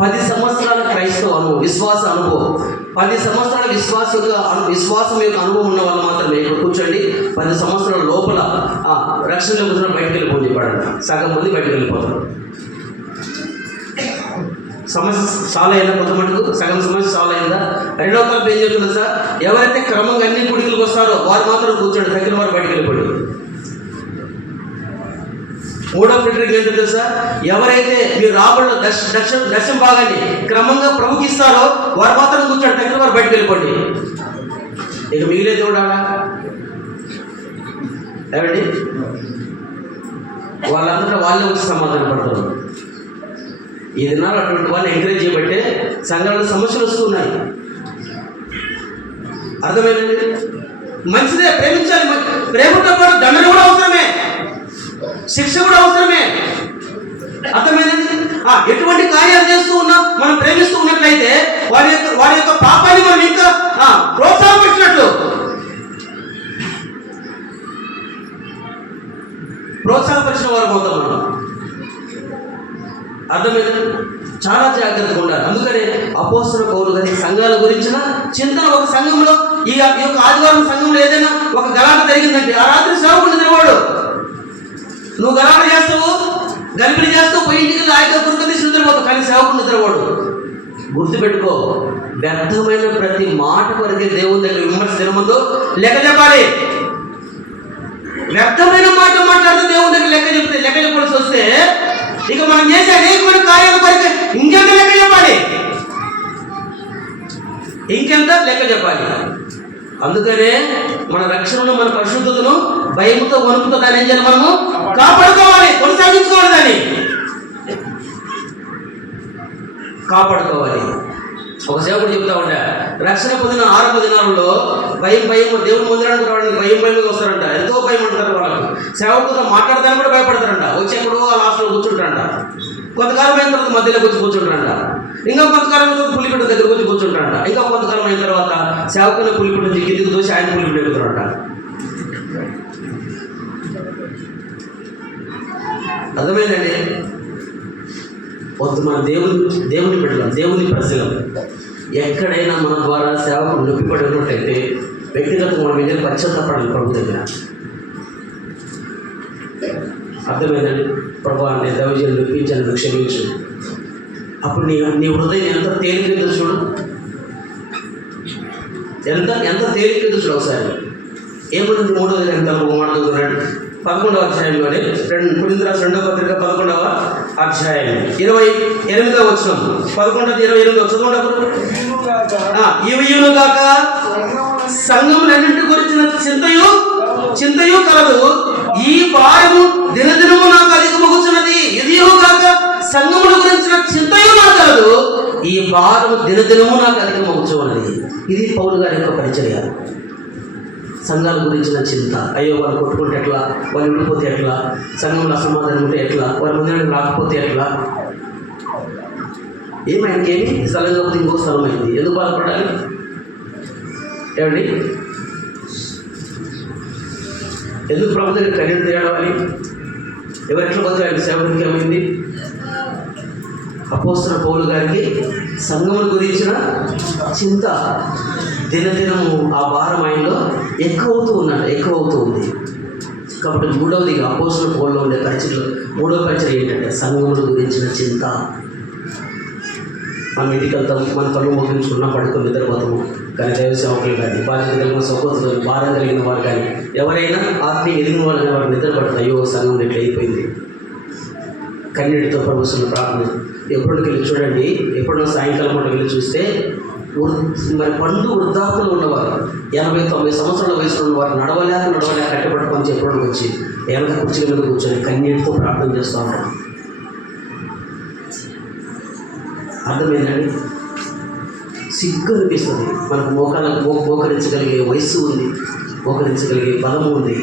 10 సంవత్సరాల క్రైస్తవ అనుభవం, విశ్వాస అనుభవం, 10 సంవత్సరాల విశ్వాసం యొక్క అనుభవం ఉన్న వాళ్ళు మాత్రమే ఇక్కడ కూర్చోండి. 10 సంవత్సరాల లోపల రక్షణలో కూర్చొని బయటకు వెళ్ళిపోని చెప్పాడంట. సగం మంది బయటకు వెళ్ళిపోతారు. సమస్య సాల్వ్ అయిందా? కొంతమందికి సగం సమస్య సాల్వ్ అయిందా? 2వ తలంపు ఏం చెప్తుంది సార్? ఎవరైతే క్రమంగా అన్ని గుడికలకు వస్తారో వారు మాత్రం కూర్చోండి, తగ్గిన వారు బయటకు వెళ్ళిపోండి. 3వ ఫిల్టరింగ్ ఏంటో తెలుసా? ఎవరైతే మీరు రాబడిలో దర్శనం భాగాన్ని క్రమంగా ప్రభుకి ఇస్తారో వారు మాత్రం కూర్చోండి, తగ్గిన వారు బయటకు వెళ్ళిపోండి. ఇక మిగిలే దేవుడా ఏమండి? వాళ్ళందరూ వాళ్ళే వచ్చి సమాధానం పడతారు. ఈ దినాలు అటువంటి వాళ్ళని ఎంకరేజ్ చేయబట్టే సంఘాలలో సమస్యలు వస్తున్నాయి. అర్థమైందండి? మంచిదే, ప్రేమించాలి. ప్రేమతో పాటు దండన కూడా అవసరమే, శిక్ష కూడా అవసరమే. అర్థమైందండి? ఎటువంటి కార్యాలు చేస్తూ ఉన్నా మనం ప్రేమిస్తూ ఉన్నట్లయితే వారి యొక్క పాపాన్ని మనం ఇంకా ప్రోత్సాహపరిచినట్లు, ప్రోత్సాహపరిచిన వారు అవుతాం మనం. అర్థమైందండి? చాలా జాగ్రత్తగా ఉండాలి. అందుకనే అపోస్తలుల పౌలు గారి సంఘాల గురించిన చింతన. ఒక సంఘంలో ఈ యొక్క ఆదివారం సంఘంలో ఏదైనా ఒక గలాట జరిగిందంటే ఆ రాత్రి సేవకుడు నిద్రపోడు. నువ్వు గలాట చేస్తావు, గలిపిడి చేస్తావు, పోయి ఇంటికి ఆయన గురికి నిద్రపోతావు, కానీ సేవకుడు నిద్రపోడు. గుర్తుపెట్టుకో, వ్యర్థమైన ప్రతి మాట కొరకే దేవుని దగ్గర విమర్శ జరగదు, లెక్క చెప్పాలి. వ్యర్థమైన మాట మాట్లాడితే దేవుని దగ్గర లెక్క చెప్పాల్సి వస్తే ఇక మనం చేసే అనేకమైన కార్యాల కొరకు ఇంకెంత లెక్క చెప్పాలి, ఇంకెంత లెక్క చెప్పాలి. అందుకనే మన రక్షణను, మన పరిశుద్ధతను భయముతో వణుకుతో దాన్ని ఏం చేయాలి? మనము కాపాడుకోవాలి, కొనసాగించుకోవాలి, దాన్ని కాపాడుకోవాలి. ఒక సేవకుడు చెప్తా ఉండే, రక్షణ పొందిన 6 దినాలలో భయం దేవుని మందిరానికి రావడానికి భయంగా వస్తారంట. ఎంతో భయం అంటారు వాళ్ళకు. సేవకులతో మాట్లాడడానికి కూడా భయపడతారంట. వచ్చి ఎక్కడో ఆ లాస్ట్లో కూర్చుంటారంట. కొంతకాలం అయిన తర్వాత మధ్యలోకి వచ్చి కూర్చుంటారంట. ఇంకా కొంతకాలం తర్వాత పులిపిట్ట దగ్గరకు వచ్చి కూర్చుంటారంట. ఇంకా కొంతకాలం అయిన తర్వాత సేవకుని పులిపిట్ట నుంచి కిందికి దోసి ఆయన పులిపిట్ట ఎక్కుతారంట. అర్థమైందండి? కొంత మన దేవుని బిడ్డలం, దేవుని ప్రజలం. ఎక్కడైనా మన ద్వారా సేవకులు నొప్పిపడి ఉన్నట్టయితే వ్యక్తిగతంగా మనం ఏదైనా పశ్చాత్తాపడాలి ప్రభు దగ్గర. అర్థమైందండి? ప్రభా నేను దైవజనులు నొప్పించాను, క్షమించు. అప్పుడు నీ హృదయం ఎంత తేలికైతే చూడు, ఎంత తేలికైతే చూడు. ఒకసారి ఏమన్నా 3వ ఎంత మాట్లాడుతున్నాడు 11వ అధ్యాయంలోనే 2 కొరింథీయులకు 2వ పత్రిక 11వ అధ్యాయం 28వ వచనం 11-28 చదవండి. ఇవియును కాక సంఘములన్నింటి గురించిన చింతయు కలదు, ఈ భారము దినదినము నాకు అధికమగుచున్నది. ఇదియు కాక సంఘముల గురించిన చింతయు నాకు కలదు, ఈ భారము దినదినము నాకు అధికమగుచున్నది. ఇది పౌలు గారి యొక్క పరిచర్య. సంఘాల గురించిన చింత. అయ్యో వాళ్ళు కొట్టుకుంటే ఎట్లా, వాళ్ళు విడిపోతే ఎట్లా, సంఘంలో అసమాధానం ఉంటే ఎట్లా, వారి ముందు రాకపోతే ఎట్లా, ఏమైంకేమి స్థలం కాకపోతే ఇంకో స్థలం అయింది, ఎందుకు బాధపడాలి? ఏమండి? ఎందుకు ప్రభు దగ్గర కన్నీరు తేడాలి? ఎవరెట్లా బతకాలి? సేవకునికి ఏమైంది? అపోస్తలుడైన పౌలు గారికి సంఘముల గురించిన చింత దినదినము ఆ భారం ఆయనలో ఎక్కువ అవుతూ ఉంది. కాబట్టి 3వదిగా అపోస్తలుడైన పౌలులో ఉండే పరిచయలో 3వ పరిచయం ఏంటంటే సంఘముల గురించిన చింత. మనం ఇంటికి వెళ్తాం, మన కళ్ళు మోగించుకున్నా పడుకొని నిద్రపోతాము. కానీ దైవ సేవకులు కానీ, బాధ్యత కలిగిన సహోదరులు, భారం కలిగిన వారు కానీ, ఎవరైనా ఆత్మీయ ఎదిగిన వాళ్ళు కానీ వారు నిద్రపడతారు. అయ్యో సంఘం ఇట్లా అయిపోయింది. కన్నీటితో ప్రభుత్వం ప్రార్థన. ఎప్పుడుకి వెళ్ళి చూడండి, ఎప్పుడో సాయంకాలం పూట వెళ్ళి చూస్తే మరి పండు వృద్ధాప్తులు ఉన్నవారు 80-90 సంవత్సరాల వయసులో ఉన్నవారు నడవలేక కట్టబట్టుకొని ఎప్పుడో వచ్చి వెనక కుర్చీల మీద కూర్చొని కన్నీటితో ప్రార్థన చేస్తూ ఉంటారు. అర్థమైందండి? సిగ్గు అనిపిస్తుంది. మనకు మోకరించగలిగే వయస్సు ఉంది, మోకరించగలిగే బలము ఉంది.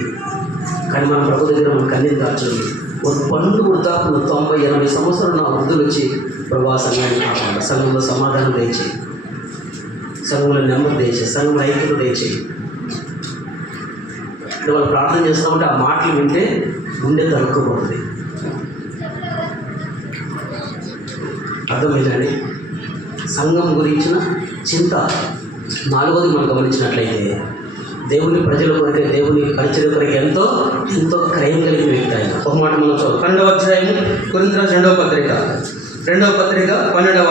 కానీ మన ప్రభు దగ్గర మన కన్నీరు దాచండి. ఒక పండు వృద్ధాపులు 90-80 సంవత్సరాలు నా వృద్ధులు వచ్చి ప్రభా సంఘాన్ని కాపాడు, సంఘంలో సమాధానం దయచేయి, సంఘంలో నెమ్మది దయచేయి, సంఘంలో ఐక్యత దయచేయి. అంటే వాళ్ళు ప్రార్థన చేస్తూ ఉంటే ఆ మాటలు వింటే గుండె తరుక్కుపోతుంది. అర్థమైందండి? సంఘం గురించిన చింత. 4వది మనం గమనించినట్లయితే దేవుని ప్రజల కొరకే, దేవుని పరిచయ కొరకే ఎంతో క్రయం కలిగిన వ్యక్తి ఆయన. ఒక మాట మనం చూద్దాం. 12వ అధ్యాయం కొరింథీయులకు 2వ పత్రిక 12వ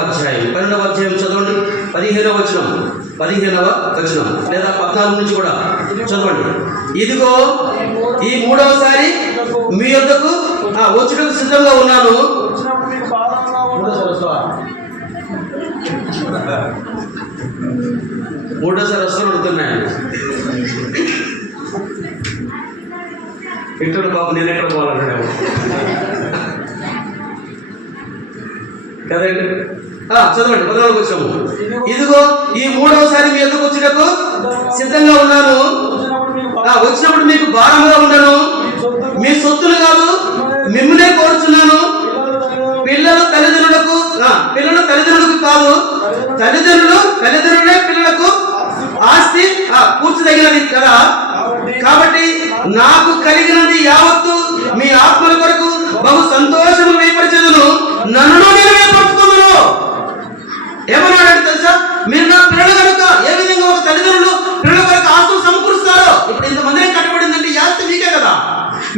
అధ్యాయం చదవండి. 15వ వచనం లేదా 14 నుంచి కూడా చదవండి. ఇదిగో ఈ 3వసారి మీ యొద్దకు వచ్చుటకు సిద్ధంగా ఉన్నాను. మూడోసారి వస్తాను అడుగుతున్నాయండి. ఇంట్లో బాబు నేను ఎక్కడ పోవాలంటాడు కదండి. చదవండి. 14వ వచనము. ఇదిగో ఈ 3వసారి మీ ఎదుకు వచ్చుటకు సిద్ధంగా ఉన్నాను. వచ్చినప్పుడు మీకు భారంగా ఉండను. మీ సొత్తులు కాదు, మిమ్మల్నే కోరుచున్నాను. పిల్లలు తల్లిదండ్రులకు కాదు, తల్లిదండ్రులే పిల్లలకు ఆస్తి కూర్చదగినది కదా. కాబట్టి నాకు కలిగినది యావత్తు మీ ఆత్మల కొరకు బహు సంతోషము వేపరచదును, నన్ను నేను వేపరుచుకున్నాను. ఏమన్నాడంటే తెలుసా? మీరు నా పిల్లలు కనుక ఏ విధంగా ఒక తల్లిదండ్రులు పిల్లల కొరకు ఆస్తులు సమకూరుస్తారో, ఇప్పుడు ఇంతమందిని కట్టబడిందంటే ఈ ఆస్తి మీకే కదా,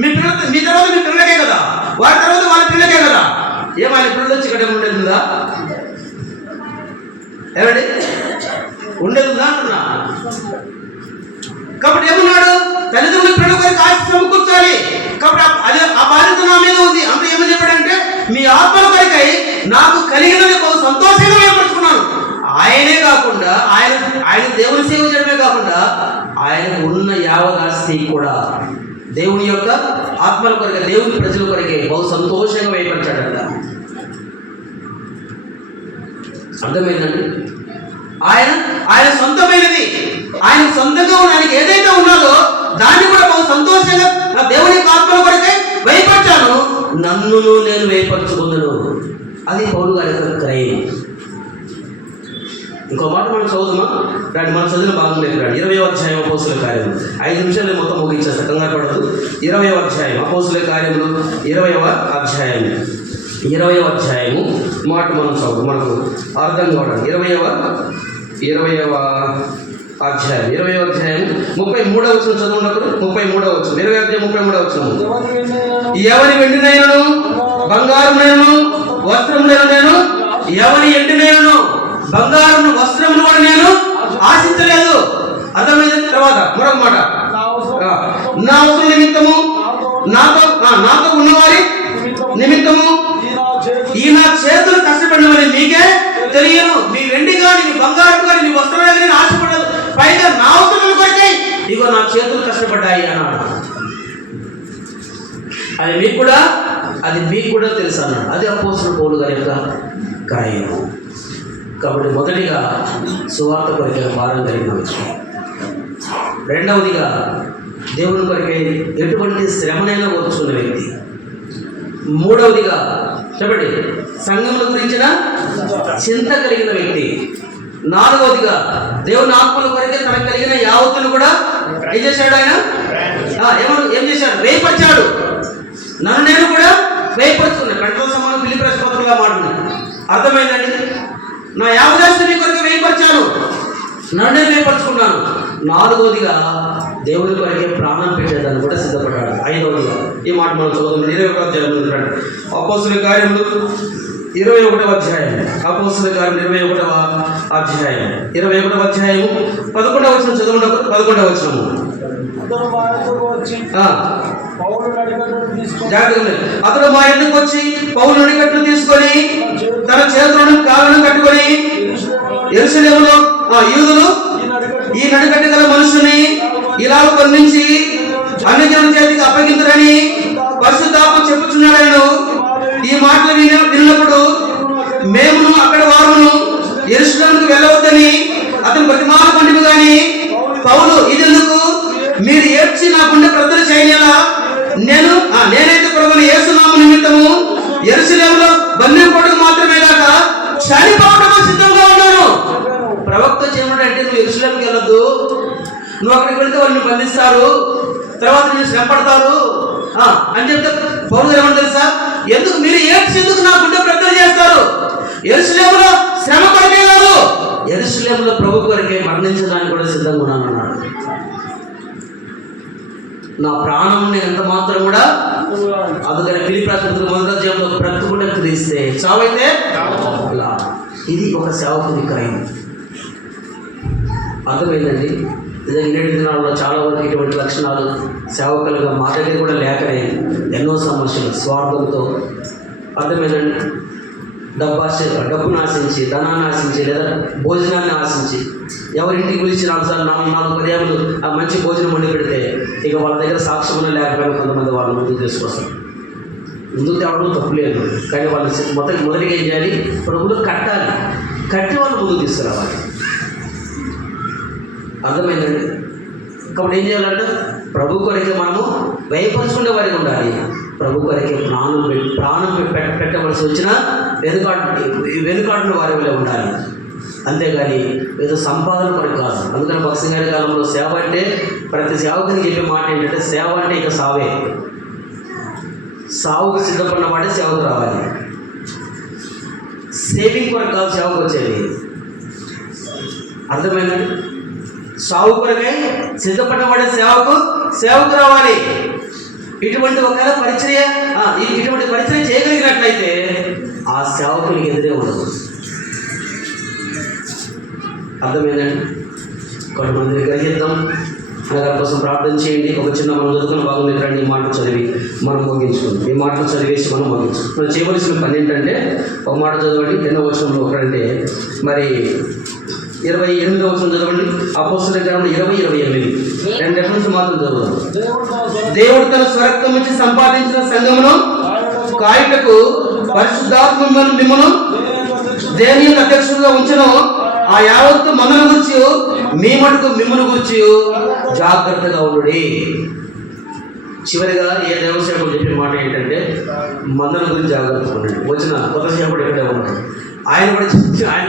మీ తర్వాత మీ పిల్లలకే కదా, వారి తర్వాత వాళ్ళ పిల్లలకే కదా. ఏమైనా పిల్లలు వచ్చి ఇక్కడ ఉండేదిందా? ఏమండి? ఉండేదిందా అంటున్నా. కాబట్టి ఏమన్నాడు? తల్లిదండ్రులు పిల్లల కొరకు ఆస్తి సమకూర్చాలి. కాబట్టి అది ఆ బాధ్యత నా మీద ఉంది. అంత ఏమని చెప్పాడంటే మీ ఆత్మల కొరకై నాకు కలిగినది బహు సంతోషంగా ఏర్పరచుకున్నాను. ఆయనే కాకుండా ఆయన దేవుని సేవ చేయడమే కాకుండా ఆయన ఉన్న యావదాస్తి కూడా దేవుని యొక్క ఆత్మల కొరకే, దేవుని ప్రజల కొరకే బహు సంతోషంగా వేయపరిచాడంట. అర్థమైందండి? ఆయన సొంతమైనది. ఆయన సొంతంగా ఉన్న ఆయనకి ఏదైతే ఉన్నదో దాన్ని కూడా బహు సంతోషంగా నా దేవుని ఆత్మల కొరకే భయపడ్డాను, నన్ను నేను వేయపరచుకుందును. అది పౌలు గారి యొక్క క్రయం. ఇంకో మాట మనం చదువుదామా రండి, మనం చదివిన భాగం లేదు రండి. 20వ అధ్యాయం అపోస్తుల కార్యములు. 5 నిమిషాలు నేను మొత్తం ముగించేస్తా, కంగారు పడదు. 20వ అధ్యాయం అపోస్తుల కార్యములు 20వ అధ్యాయము మాట మనం చదువు, మనకు అర్థం కావడం. 20వ అధ్యాయం 33వ వచనం చదువుకున్నప్పుడు 33వ వచనం 20వ అధ్యాయం 33వ వచనం. ఎవరి వెండినైనను బంగారమునైనను వస్త్రములైన నేను, ఎవరి ఎండినైనను బంగారము వస్త్రములు కూడా నేను ఆశించలేదు. అర్థమైన తర్వాత మరొక మాట, నా అవసరం నిమిత్తము నాతో ఉన్నవారి నిమిత్తము ఈ నా చేతులు కష్టపడినవని మీకే తెలియను. మీ వెండి కానీ మీ బంగారం కానీ మీ వస్త్రాలు కానీ ఆశపడదు, పైగా నా అవసరం కొరకే ఇగో నా చేతులు కష్టపడ్డాయి అన్నాడు. అది మీకు కూడా తెలుసు అన్నాడు. అది అపోస్తలుడైన పౌలు గారి యొక్క కార్యము. కాబట్టి మొదటిగా సువార్త కొరకే భారం కలిగిన విషయం. రెండవదిగా దేవుని కొరకే ఎటువంటి శ్రమనైనా ఓర్చుకున్న వ్యక్తి. మూడవదిగా చెప్పండి, సంఘముల గురించిన చింత కలిగిన వ్యక్తి. నాలుగవదిగా దేవుని ఆత్మల కొరకే తనకు కలిగిన యావత్తును కూడా ఏం చేశాడు ఆయన? ఏం చేశాడు? వేయపరిచాడు. నన్ను నేను కూడా వేయపరుచుకున్నాను. కంట్రోల్ సమానం ఫిలిప్పీ పత్రికగా మాట్లాడు. అర్థమైందండి? నా యావదాస్తిని కొరకు వేయపరిచాను, నన్ను నేను వేయపరుచుకున్నాను. నాలుగవదిగా దేవుని కొరకే ప్రాణం పెట్టేదాన్ని కూడా సిద్ధపడ్డాడు. ఐదవదిగా ఈ మాట మనం చదువుతాం. 21వ అధ్యాయం అపోస్తలుల కార్యములు 21వ అధ్యాయం 21వ అధ్యాయం 11వ వచనం చదవండి. 11వ వచనము. అతడు మా ఎందుకు వచ్చి పౌలు నడికట్లు తీసుకొని తన చేతులను కాళ్ళను కట్టుకొని యెరూషలేములో యూదులు ఈ నడికట్టు గల మనుషుని ఇలా బంధించి అన్యజనుల చేతికి అప్పగించరని పరిశుద్ధాత్మ చెప్పుచున్నాడు. ఈ మాటలు విన్నప్పుడు మేమును అక్కడ వారును యెరూషలేముకు వెళ్ళవద్దని అతను బతిమాల పండుగ గాని పౌలు ఇదెందుకు మీరు ఏడ్చి నా గుండె ప్రజలు చేయలేలా? నేనైతే ప్రభువుని యేసునామము నిమిత్తము యెరూషలేములో బంధింపబడకు మాత్రమే కాక చనిపోవడానికి సిద్ధంగా ఉన్నాను. ప్రవక్త చేయమంటే నువ్వు యెరూషలేముకి వెళ్ళొద్దు, నువ్వు అక్కడికి వెళ్తే వాళ్ళని బంధిస్తారు, తర్వాత నేను శ్రమ పడతారు అని చెప్తే పౌలు ఏమని తెలుసా? ఎందుకు మీరు ఏడ్చి ఎందుకు నా గుండె ప్రజలు చేస్తారు? యెరూషలేములో శ్రమ కొరకే కాదు, యెరూషలేములో ప్రభు కొరకే మరణించడానికి కూడా సిద్ధంగా ఉన్నాను అన్నాడు. నా ప్రాణం ఎంత మాత్రం కూడా అందుకని ఫిలిప్పీ పత్రిక 1వ అధ్యాయంలో బ్రతుకుంటే క్రీస్తే, చావైతే అలా. ఇది ఒక సేవకుని క్రయం. అర్థమైందండి? నేటి దినాల్లో చాలా వరకు ఇటువంటి లక్షణాలు సేవకులుగా మా దగ్గర కూడా లేకనే ఎన్నో సమస్యలు స్వార్థంతో. అర్థమైందండి? డబ్బును ఆశించి, ధనాన్ని ఆశించి, లేదా భోజనాన్ని ఆశించి ఎవరింటికి పిలిచి 4 పర్యాలు ఆ మంచి భోజనం వండి పెడితే ఇక వాళ్ళ దగ్గర సాక్ష్యం లేకపోయినా కొంతమంది వాళ్ళు ముందుకు తీసుకొస్తారు. ముందుకు తేవడం తప్పులేదు, కానీ వాళ్ళు మొదటిగా ఏం చేయాలి? ప్రభువులు కట్టాలి, కట్టి వాళ్ళు ముందుకు తీసుకురావాలి. అర్థమైందండి? కాబట్టి ఏం చేయాలంటే ప్రభు కొరకే మనము భయపరుచుకునే వారికి ఉండాలి. ప్రభు కొరకే ప్రాణం పెట్టవలసి వచ్చినా వెనుకాడిన వారి వల్ల ఉండాలి. అంతేగాని ఏదో సంపాదన కొరకు కాదు. అందుకని భక్సింగ్ గారి కాలంలో సేవ అంటే ప్రతి సేవకుని చెప్పే మాట ఏంటంటే, సేవ అంటే ఇక సావే. సావుకు సిద్ధపడిన వాడే సేవకు రావాలి. సేవింగ్ కొరకు కాదు సేవకు వచ్చేది. అర్థమైందండి? సావు కొరకే సిద్ధపడిన వాడే సేవకు రావాలి. ఇటువంటి ఒకవేళ ఇటువంటి పరిచయం చేయగలిగినట్లయితే ఆ సేవకునికి ఎదురే ఉండదు. అర్థమైందండి? కొంతమందిని గ్రహిద్దాం, అనగా కోసం ప్రార్థన చేయండి. ఒక చిన్న మనం చదువుకున్న భాగం ఏంటంటే ఈ మాటలు చదివి మనం ముగించుకుందాం. ఈ మాటలు చదివేసి మనం ముగించుకుందాం. మనం చేయవలసిన పని ఏంటంటే ఒక మాట చదవండి. ఎన్నో వచనంలో ఒకటంటే మరి 28వ వచనం చదవండి. అపోస్తలుల కార్యములు 20:28 2 రెఫరెన్స్ మాత్రం చదువుదాం. దేవుడు తన స్వరక్తం నుంచి సంపాదించిన సంఘమును కాయుటకు పరిశుద్ధాత్మ మిమ్మల్ని దేవుని అధ్యక్షుడుగా ఉంచను. ఆ యావత్తు మనను గురించి మీ మటుకు మిమ్మల్ని గురించి జాగ్రత్తగా ఉండుడి. చివరిగా ఏ దేవసేవకుడు చెప్పిన మాట ఏంటంటే మందల గురించి జాగ్రత్తగా ఉండండి. వచ్చిన కొత్త సేవకుడు ఎక్కడే ఉన్నాడు, ఆయన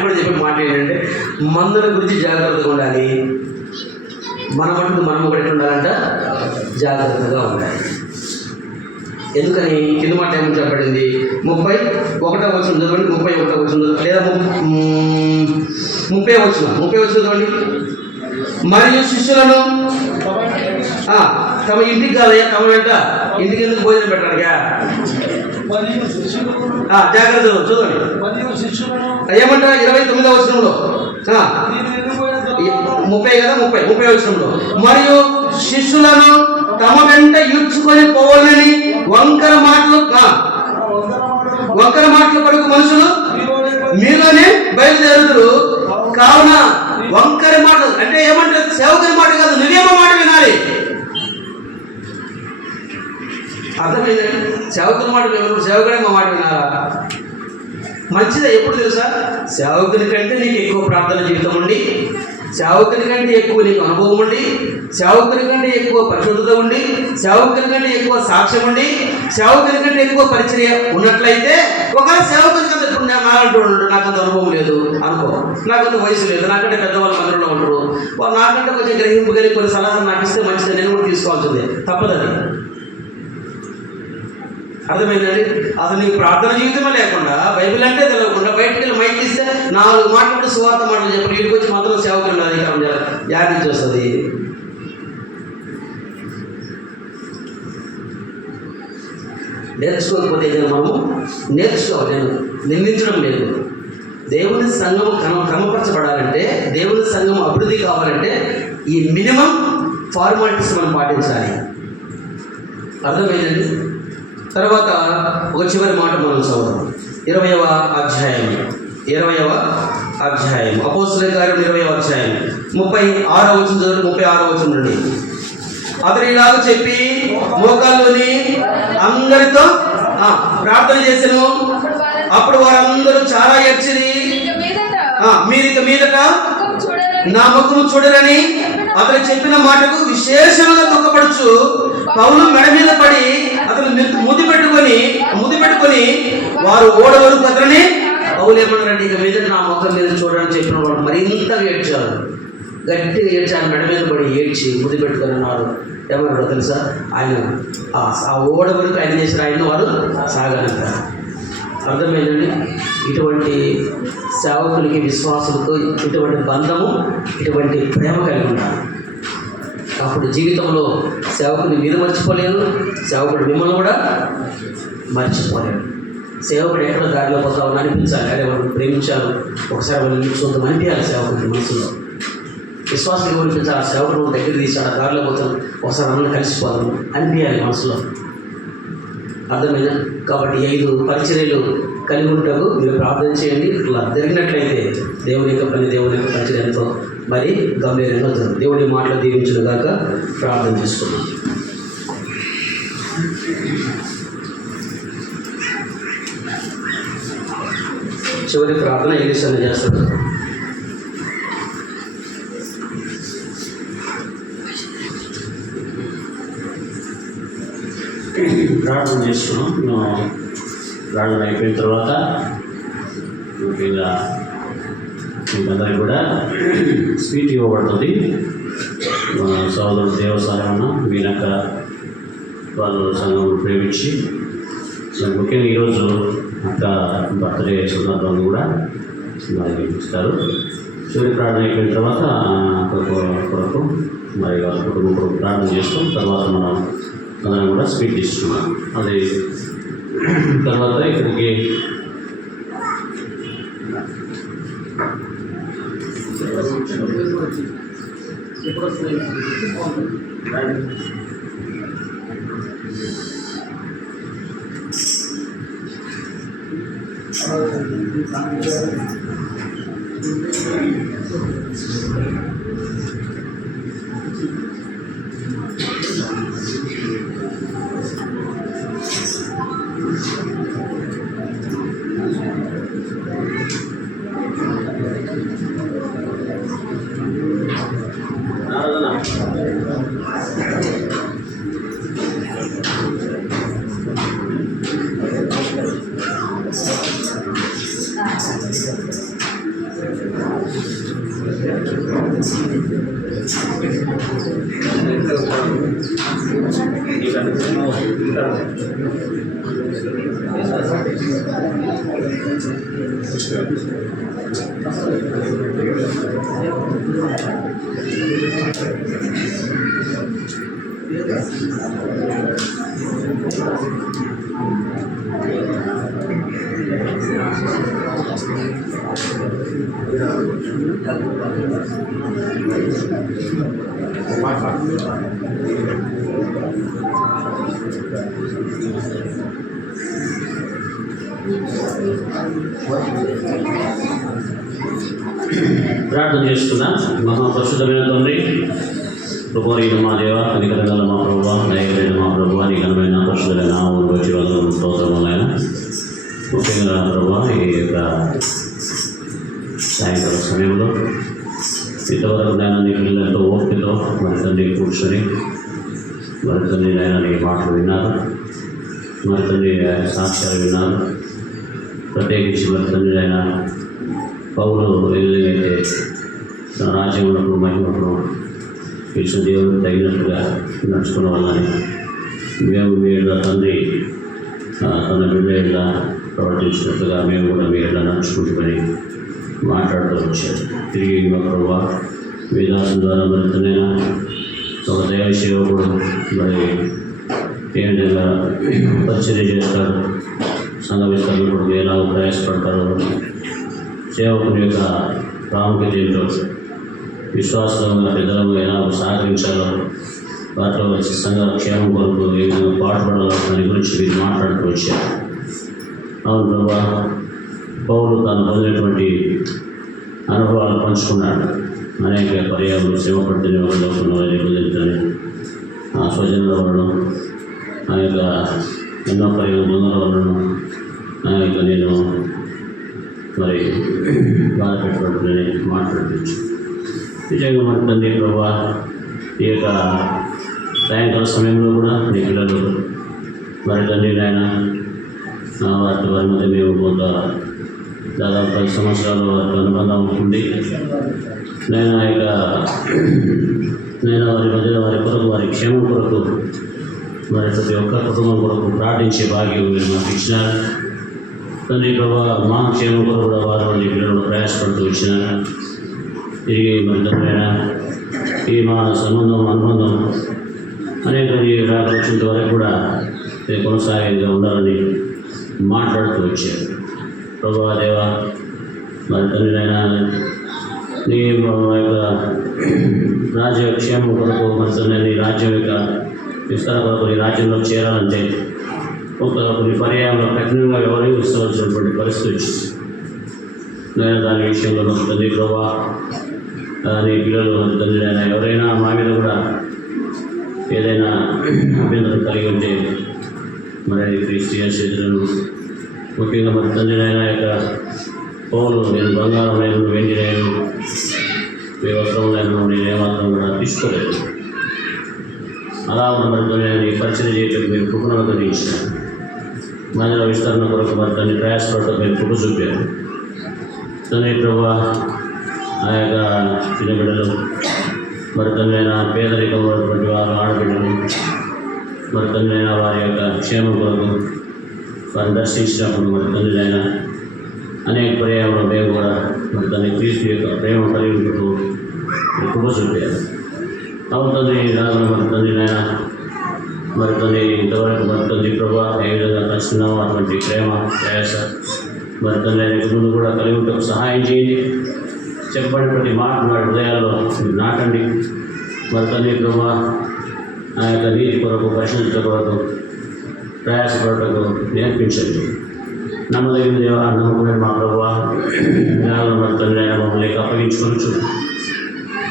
కూడా చెప్పిన మాట ఏంటంటే మందల గురించి జాగ్రత్తగా ఉండాలి. మన మటుకు మనం కూడా ఎట్లా ఉండాలంట, జాగ్రత్తగా ఉండాలి. ఎందుకని కింద మాట ఏమని చెప్పబడింది, 31వ వచనం చదవండి, 31వ వచనం లేదా 30వ వచనం చదవండి. మరియు శిష్యులను తమ ఇంటికి కాదయ్యా, తమ వెంట ఇంటికి ఎందుకు భోజనం పెట్టాడుగా, జాగ్రత్త చూడండి. ఏమంటారా 29వ వచనంలో 30 కదా, 30వ వచనంలో మరియు శిష్యులను తమ వెంట ఈడ్చుకొని పోవాలని వంకర మాటలు పడుకు మనుషులు మీలోనే బయలుదేరుదురు. కావున వంకర మాటలు అంటే ఏమంటారు, సేవకుని మాట కాదు, నువ్వేమో మాట వినాలి. అర్థమైందండి? సేవకుని మాట వినరు, సేవకుడేమో మాట వినాలా? మంచిదే. ఎప్పుడు తెలుసా, సేవకుని కంటే నీకు ఎక్కువ ప్రార్థన జీవితం ఉండి, సేవకుని కంటే ఎక్కువ నీకు అనుభవం ఉండి, సేవకుని కంటే ఎక్కువ పరిశుద్ధత ఉండి, సేవకుని కంటే ఎక్కువ సాక్ష్యం ఉండి, సేవకుని కంటే ఎక్కువ పరిచర్య ఉన్నట్లయితే ఒకవేళ సేవకుని కంటే ఇప్పుడు నాలంటూ ఉంటాడు, నాకంత అనుభవం లేదు అనుకో, నాకంత వయసు లేదు, నాకంటే పెద్దవాళ్ళు మందిరంలో ఉంటారు, వాళ్ళు నాకంటే కొంచెం గ్రహింపు కలిగి కొన్ని సలహాలు నాకు ఇస్తే మంచిది, నేను కూడా తీసుకోవాల్సిందే, తప్పదని. అర్థమైందండి? అసలు నీకు ప్రార్థన జీవితమే లేకుండా, బైబిల్ అంటే తెలియకుండా బయటకు వెళ్ళి మైక్ ఇస్తే 4 మాటలు సువార్త మాటలు చెప్పండి, వీడికి వచ్చి మాత్రం సేవకులు అధికారం యాడ్ నుంచి వస్తుంది. నేర్చుకోకపోతే మనము నేర్చుకోవాలి. నేను నిందించడం లేదు. దేవుని సంఘం క్రమపరచబడాలంటే, దేవుని సంఘం అభివృద్ధి కావాలంటే ఈ మినిమం ఫార్మాలిటీస్ మనం పాటించాలి. అర్థమైందండి? తర్వాత ఒక చివరి మాట మనం చదువుదాం. 20వ అధ్యాయం అపోస్తలుల కార్యం 20వ అధ్యాయం 36వ వచనం చదువు. 36వ వచనం నుండి అతడు ఇలాగ చెప్పి మోకాల్లోని అందరితో ప్రార్థన చేసెను. అప్పుడు వారందరూ చాలా ఏడ్చిరి. మీరిక మీదట నా ముఖము చూడరని అతను చెప్పిన మాటకు విశేషంగా దుఃఖపడుచు పౌలు మెడ మీద పడి అతను ముద్దు పెట్టుకొని వారు ఓడవరకు అతని పౌలు ఏమన్నారంటే, ఇక మీద నా ముఖం మీద చూడని చెప్పిన వాడు మరింతగా ఏడ్చారు, గట్టిగా ఏడ్చారు, మెడ మీద పడి ఏడ్చి ముద్దు పెట్టుకొని అన్నారు. ఏమన్నారో తెలుసా, ఆయన ఆ ఓడ వరకు ఆయన చేసిన ఆయన వారు సాగలిగారు. అర్థమైందండి? ఇటువంటి సేవకులకి విశ్వాసులకు ఇటువంటి బంధము, ఇటువంటి ప్రేమ కలిగి ఉండాలి. అప్పుడు జీవితంలో సేవకుని మీరు మర్చిపోలేరు, సేవకుడు మిమ్మల్ని కూడా మర్చిపోలేరు. సేవకుడు ఎక్కడ దారిలో పోతామని అనిపించాలి, అదే వాళ్ళు ప్రేమించారు, ఒకసారి వాళ్ళు చూద్దాం అనిపించాలి. సేవకుడి మనసులో విశ్వాసం అనిపించాలి. ఆ సేవకుడు దగ్గర తీసాడు, ఆ దారిలో పోతాం, ఒకసారి అందరూ కలిసిపోదాం అనిపించాలి మనసులో. అర్థమైనా? కాబట్టి 5 పరిచర్యలు కలిగి ఉంటాకు మీరు ప్రార్థన చేయండి. ఇట్లా జరిగినట్లయితే దేవుని యొక్క పని, దేవుని యొక్క పరిచర్యతో మరి గంభీరంగా జరుగుతుంది. దేవుని మాటలు దీవించును గాక. ప్రార్థన చేసుకున్నాం. చివరి ప్రార్థన ఏలిసన్న చేస్తాడు. ప్రార్థన చేసుకున్నాం. ప్రార్థన అయిపోయిన తర్వాత ముఖ్యంగా మీకందరికీ కూడా స్పీచ్ ఇవ్వబడుతుంది. సోదరుడు దేవసాయమన్న మీనక్క వాళ్ళు సంఘం ప్రేమించి ముఖ్యంగా ఈరోజు అక్క బర్త్డే సందర్భంగా కూడా మరి ఇస్తారు. చివరి ప్రార్థన అయిపోయిన తర్వాత కొరకు మరి వాళ్ళ కుటుంబం కొరకు ప్రార్థన చేస్తాం. తర్వాత మనం అందరం కూడా స్పీచ్ ఇస్తున్నాం. అది తర్వాత ఇక్కడికి ప్రార్థన చేసుకున్నా. మహాపరిశుద్ధమైన తండ్రి, కృపమైన మా దేవ, కనికరంగల మా ప్రభువా, దయగలిగిన మా ప్రభువా, నీ ఘనమైన పరిశుద్ధమైన నామమును బట్టి వందనములు, స్తోత్రములైన ముఖ్యంగా ప్రభువా, ఈ యొక్క సాయంకాల సమయంలో ఇంతవరకు నేను నీ పిల్లలతో ఓపికతో మరి తండ్రి కూర్చొని మరి తండ్రి నేను నీ మాటలు విన్నారు, మరి తండ్రి సాక్ష్యాలు విన్నారు. ప్రత్యేకించి మరి తండ్రి అయినా పౌలు వెళ్ళైతే తన రాజ్యములకు మహిమకు ఇచ్చిన దేవుడికి తగినట్టుగా నడుచుకున్న వాళ్ళని మేము మీరు తండ్రి తన బిడ్డ ప్రవర్తించినట్టుగా మేము కూడా మీ ఇట్లా నడుచుకుంటుకొని మాట్లాడుతూ వచ్చారు. తిరిగి మా ప్రభావ వేదాసం ద్వారా మరి తనైనా ఒక దైవ సేవకుడు మరి ఏ విధంగా పరిచర్య చేస్తారు, సంఘ విస్తరణకు ఎలా ప్రయాసపడతారో, సేవకుని యొక్క ప్రాముఖ్యత ఏంటో, విశ్వాసంగా పెద్దలను ఎలా సహకరించాలో, వాటిలో సంఘ క్షేమం కొరకు ఏ విధంగా పాటుపడాలో దాని గురించి మీరు మాట్లాడుతూ వచ్చారు. అవును ప్రభా, పౌలు తాను పొందినటువంటి అనుభవాలు పంచుకున్నాడు. అనేక పర్యాలు శ్రమ పడితే వాళ్ళని పొందుతాను, ఆ స్వజనుల వలన ఆ యొక్క ఎన్నో పర్యాలు దొంగల వలన ఆ యొక్క నేను మరి బాధపెట్టుకుంటున్నాను మాట్లాడవచ్చు. నిజంగా మన తండ్రి ప్రభా, ఈ యొక్క సాయంకాల సమయంలో కూడా నీ పిల్లలు మరి తండ్రి నాయన వారి మధ్య మేము కొంత దాదాపు 10 సంవత్సరాలు వారికి అనుబంధం ఉంటుంది. నేను ఆ యొక్క వారి మధ్యలో వారి కొరకు, వారి క్షేమం కొరకు, మరి ప్రతి ఒక్క కుటుంబం కొరకు ప్రార్థించే భాగ్యం మీరు మాకు ఇచ్చినారు తండ్రి ప్రభా. మా క్షేమం కొరకు కూడా వారు నీ పిల్లలు ప్రయాసపడుతూ వచ్చినారు. తిరిగి మరి తండ్రైనా ఈ మా అనుబంధం అనేక వచ్చినంత వరకు కూడా కొనసాగేదిగా ఉండాలని మాట్లాడుతూ వచ్చారు. ప్రభా దేవ, మరి తండ్రినైనా నీ యొక్క రాజ్య క్షేమం కొరకు, మరి తండ్రి నీ రాజ్యం యొక్క విస్తార కొరకు, నీ రాజ్యంలో చేరాలంటే కొన్ని పర్యాయంలో కఠినంగా వ్యవహరించవలసినటువంటి పరిస్థితి వచ్చింది. నేను దాని విషయంలో తండ్రి ప్రభా, నీ పిల్లలు తండ్రి అయినా ఎవరైనా మా మీద కూడా ఏదైనా అభ్యంతరం కలిగి ఉంటే మరి క్రిస్టియన్ చేతులను ముఖ్యంగా మరి తండ్రి అయినా యొక్క పౌలు నేను బంగారం లేదు, వెండి లేదు, ఏ వస్త్రం లేదు, నేను ఏమాత్రం కూడా తీసుకోలేదు. అలా ఉన్న మరి తండ్రి పరిచయం చేయటం మీరు కృపను అనుగ్రహించారు. మందిర విస్తరణ కొరకు మరి తండ్రి ప్రయాసపడటం మీరు కృప చూపారు. తండ్రి ప్రభా, ఆ యొక్క చిన్న బిడ్డలు మరి తండ్రి పేదరికంలో ఉన్నటువంటి వారు, ఆడబిడ్డలు మరి తండ్రి వారి యొక్క క్షేమం కొరకు వారిని దర్శించినప్పుడు మరి తండ్రి అనేక పర్యాయంలో మేము కూడా మరి తండ్రి క్రీస్తు యొక్క ప్రేమ కలిగినట్టు కృప చూపారు. అవును తండ్రి, రాజు మరి తండ్రి మరి తండ్రి ఇంతవరకు మరి తండ్రి ప్రభా ఏ విధంగా కలుస్తున్నామో అటువంటి ప్రేమ ప్రయాస మరి తండ్రి ముందు కూడా కలిగి ఉంటే సహాయం చేయండి. చెప్పబడినటువంటి మాట వారి హృదయాల్లో నాటండి. మరి తండ్రి ప్రభా ఆ యొక్క నీతి కొరకు, పరిశుద్ధత కొరకు ప్రయాసపడటకు నేర్పించండి. నమ్మదగిన దేవ, నమ్మకమైన మా ప్రభా, మరి తండ్రి మమ్మల్ని అప్పగించుకోవచ్చు.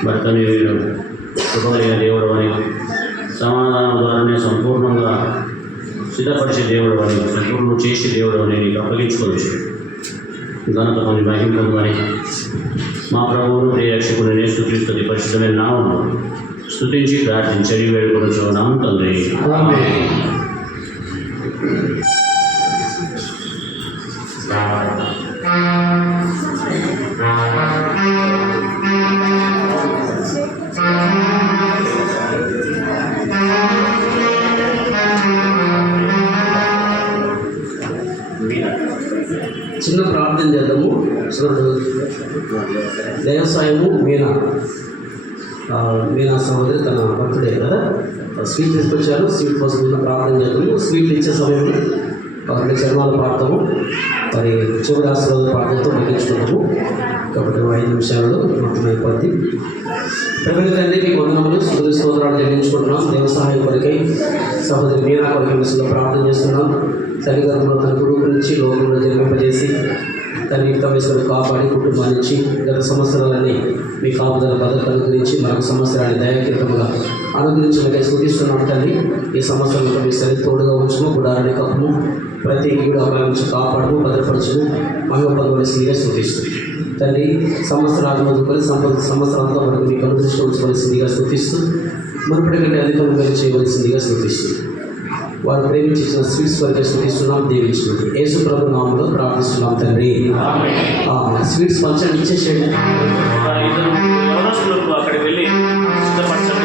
మరి తండ్రి వీరు కృపగలిగిన దేవుడు అని, సమాధానం ద్వారానే సంపూర్ణంగా సిద్ధపరిచే దేవుడు అని, సంపూర్ణం చేసే దేవుడు అని నీకు అప్పగించుకోవచ్చు. ఘనత కొన్ని మహిమని మా ప్రభువును రక్షకుని యేసుక్రీస్తు పరిశుద్ధమైన నామమున స్తుతించి ప్రార్థించి వేడుకొనుచున్నాము తండ్రి. ఆమేన్. చిన్న ప్రార్థన చేద్దాము. చూడండి, దేవసాయము మీనా సహోదరి తన బర్త్డే కదా, స్వీట్ తీసుకొచ్చారు. స్వీట్ కోసం చిన్న ప్రార్థన చేద్దాము. స్వీట్లు ఇచ్చే సమయంలో 2 చరణాలు పాడతాము. మరి చివరి ఆశీర్వాద ప్రార్థనతో ముగించుకుంటాము. కాబట్టి 5 నిమిషాలలో మొత్తం అయిపోద్ది. ప్రభుత్వాన్ని మీకు వందనములు, స్తోత్రాలు చెల్లించుకుంటున్నాం. దేవ సహాయం కొరకై సహోదరి మీనా కొరకై విషయంలో ప్రార్థన చేస్తున్నాం. తల్లిదండ్రులు తన కొడుకు నుంచి లోకంలో జన్మింపజేసి తన యుక్త వయసులో కాపాడి కుటుంబం నుంచి గత సంవత్సరాలని మీ కాపుదల భద్రత అనుగ్రహించి మరొక సంవత్సరాన్ని దయాకీర్తముగా అనుగ్రహించి మీకు స్థుతిస్తున్నాం తల్లి. ఈ సంవత్సరంలో మీ సరి తోడుగా ఉంచుము, గుడారాన్ని కప్పుము, ప్రతి కీడు అపాయం నుంచి కాపాడము, భద్రపరచుము, మహిమ పొందవలసిందిగా స్థుతిస్తుంది తల్లి. సంవత్సరాలు మొదలుకొని సంవత్సరాలతో మనకు మీకు అనుదృష్టి ఉంచవలసిందిగా స్థుతిస్తూ మునుపటి కంటే అధికంగా చేయవలసిందిగా స్థుతిస్తూ వారు ప్రేమించిన స్వీట్స్ కొరకే స్థుతిస్తున్నాం. దీవించినట్టు యేసు ప్రభు నామంలో ప్రార్థిస్తున్నాం తండ్రి. స్వీట్స్ పంచండి, ఇచ్చేసేయండి. ఎవరో అక్కడికి వెళ్ళి సిద్ధపరచండి.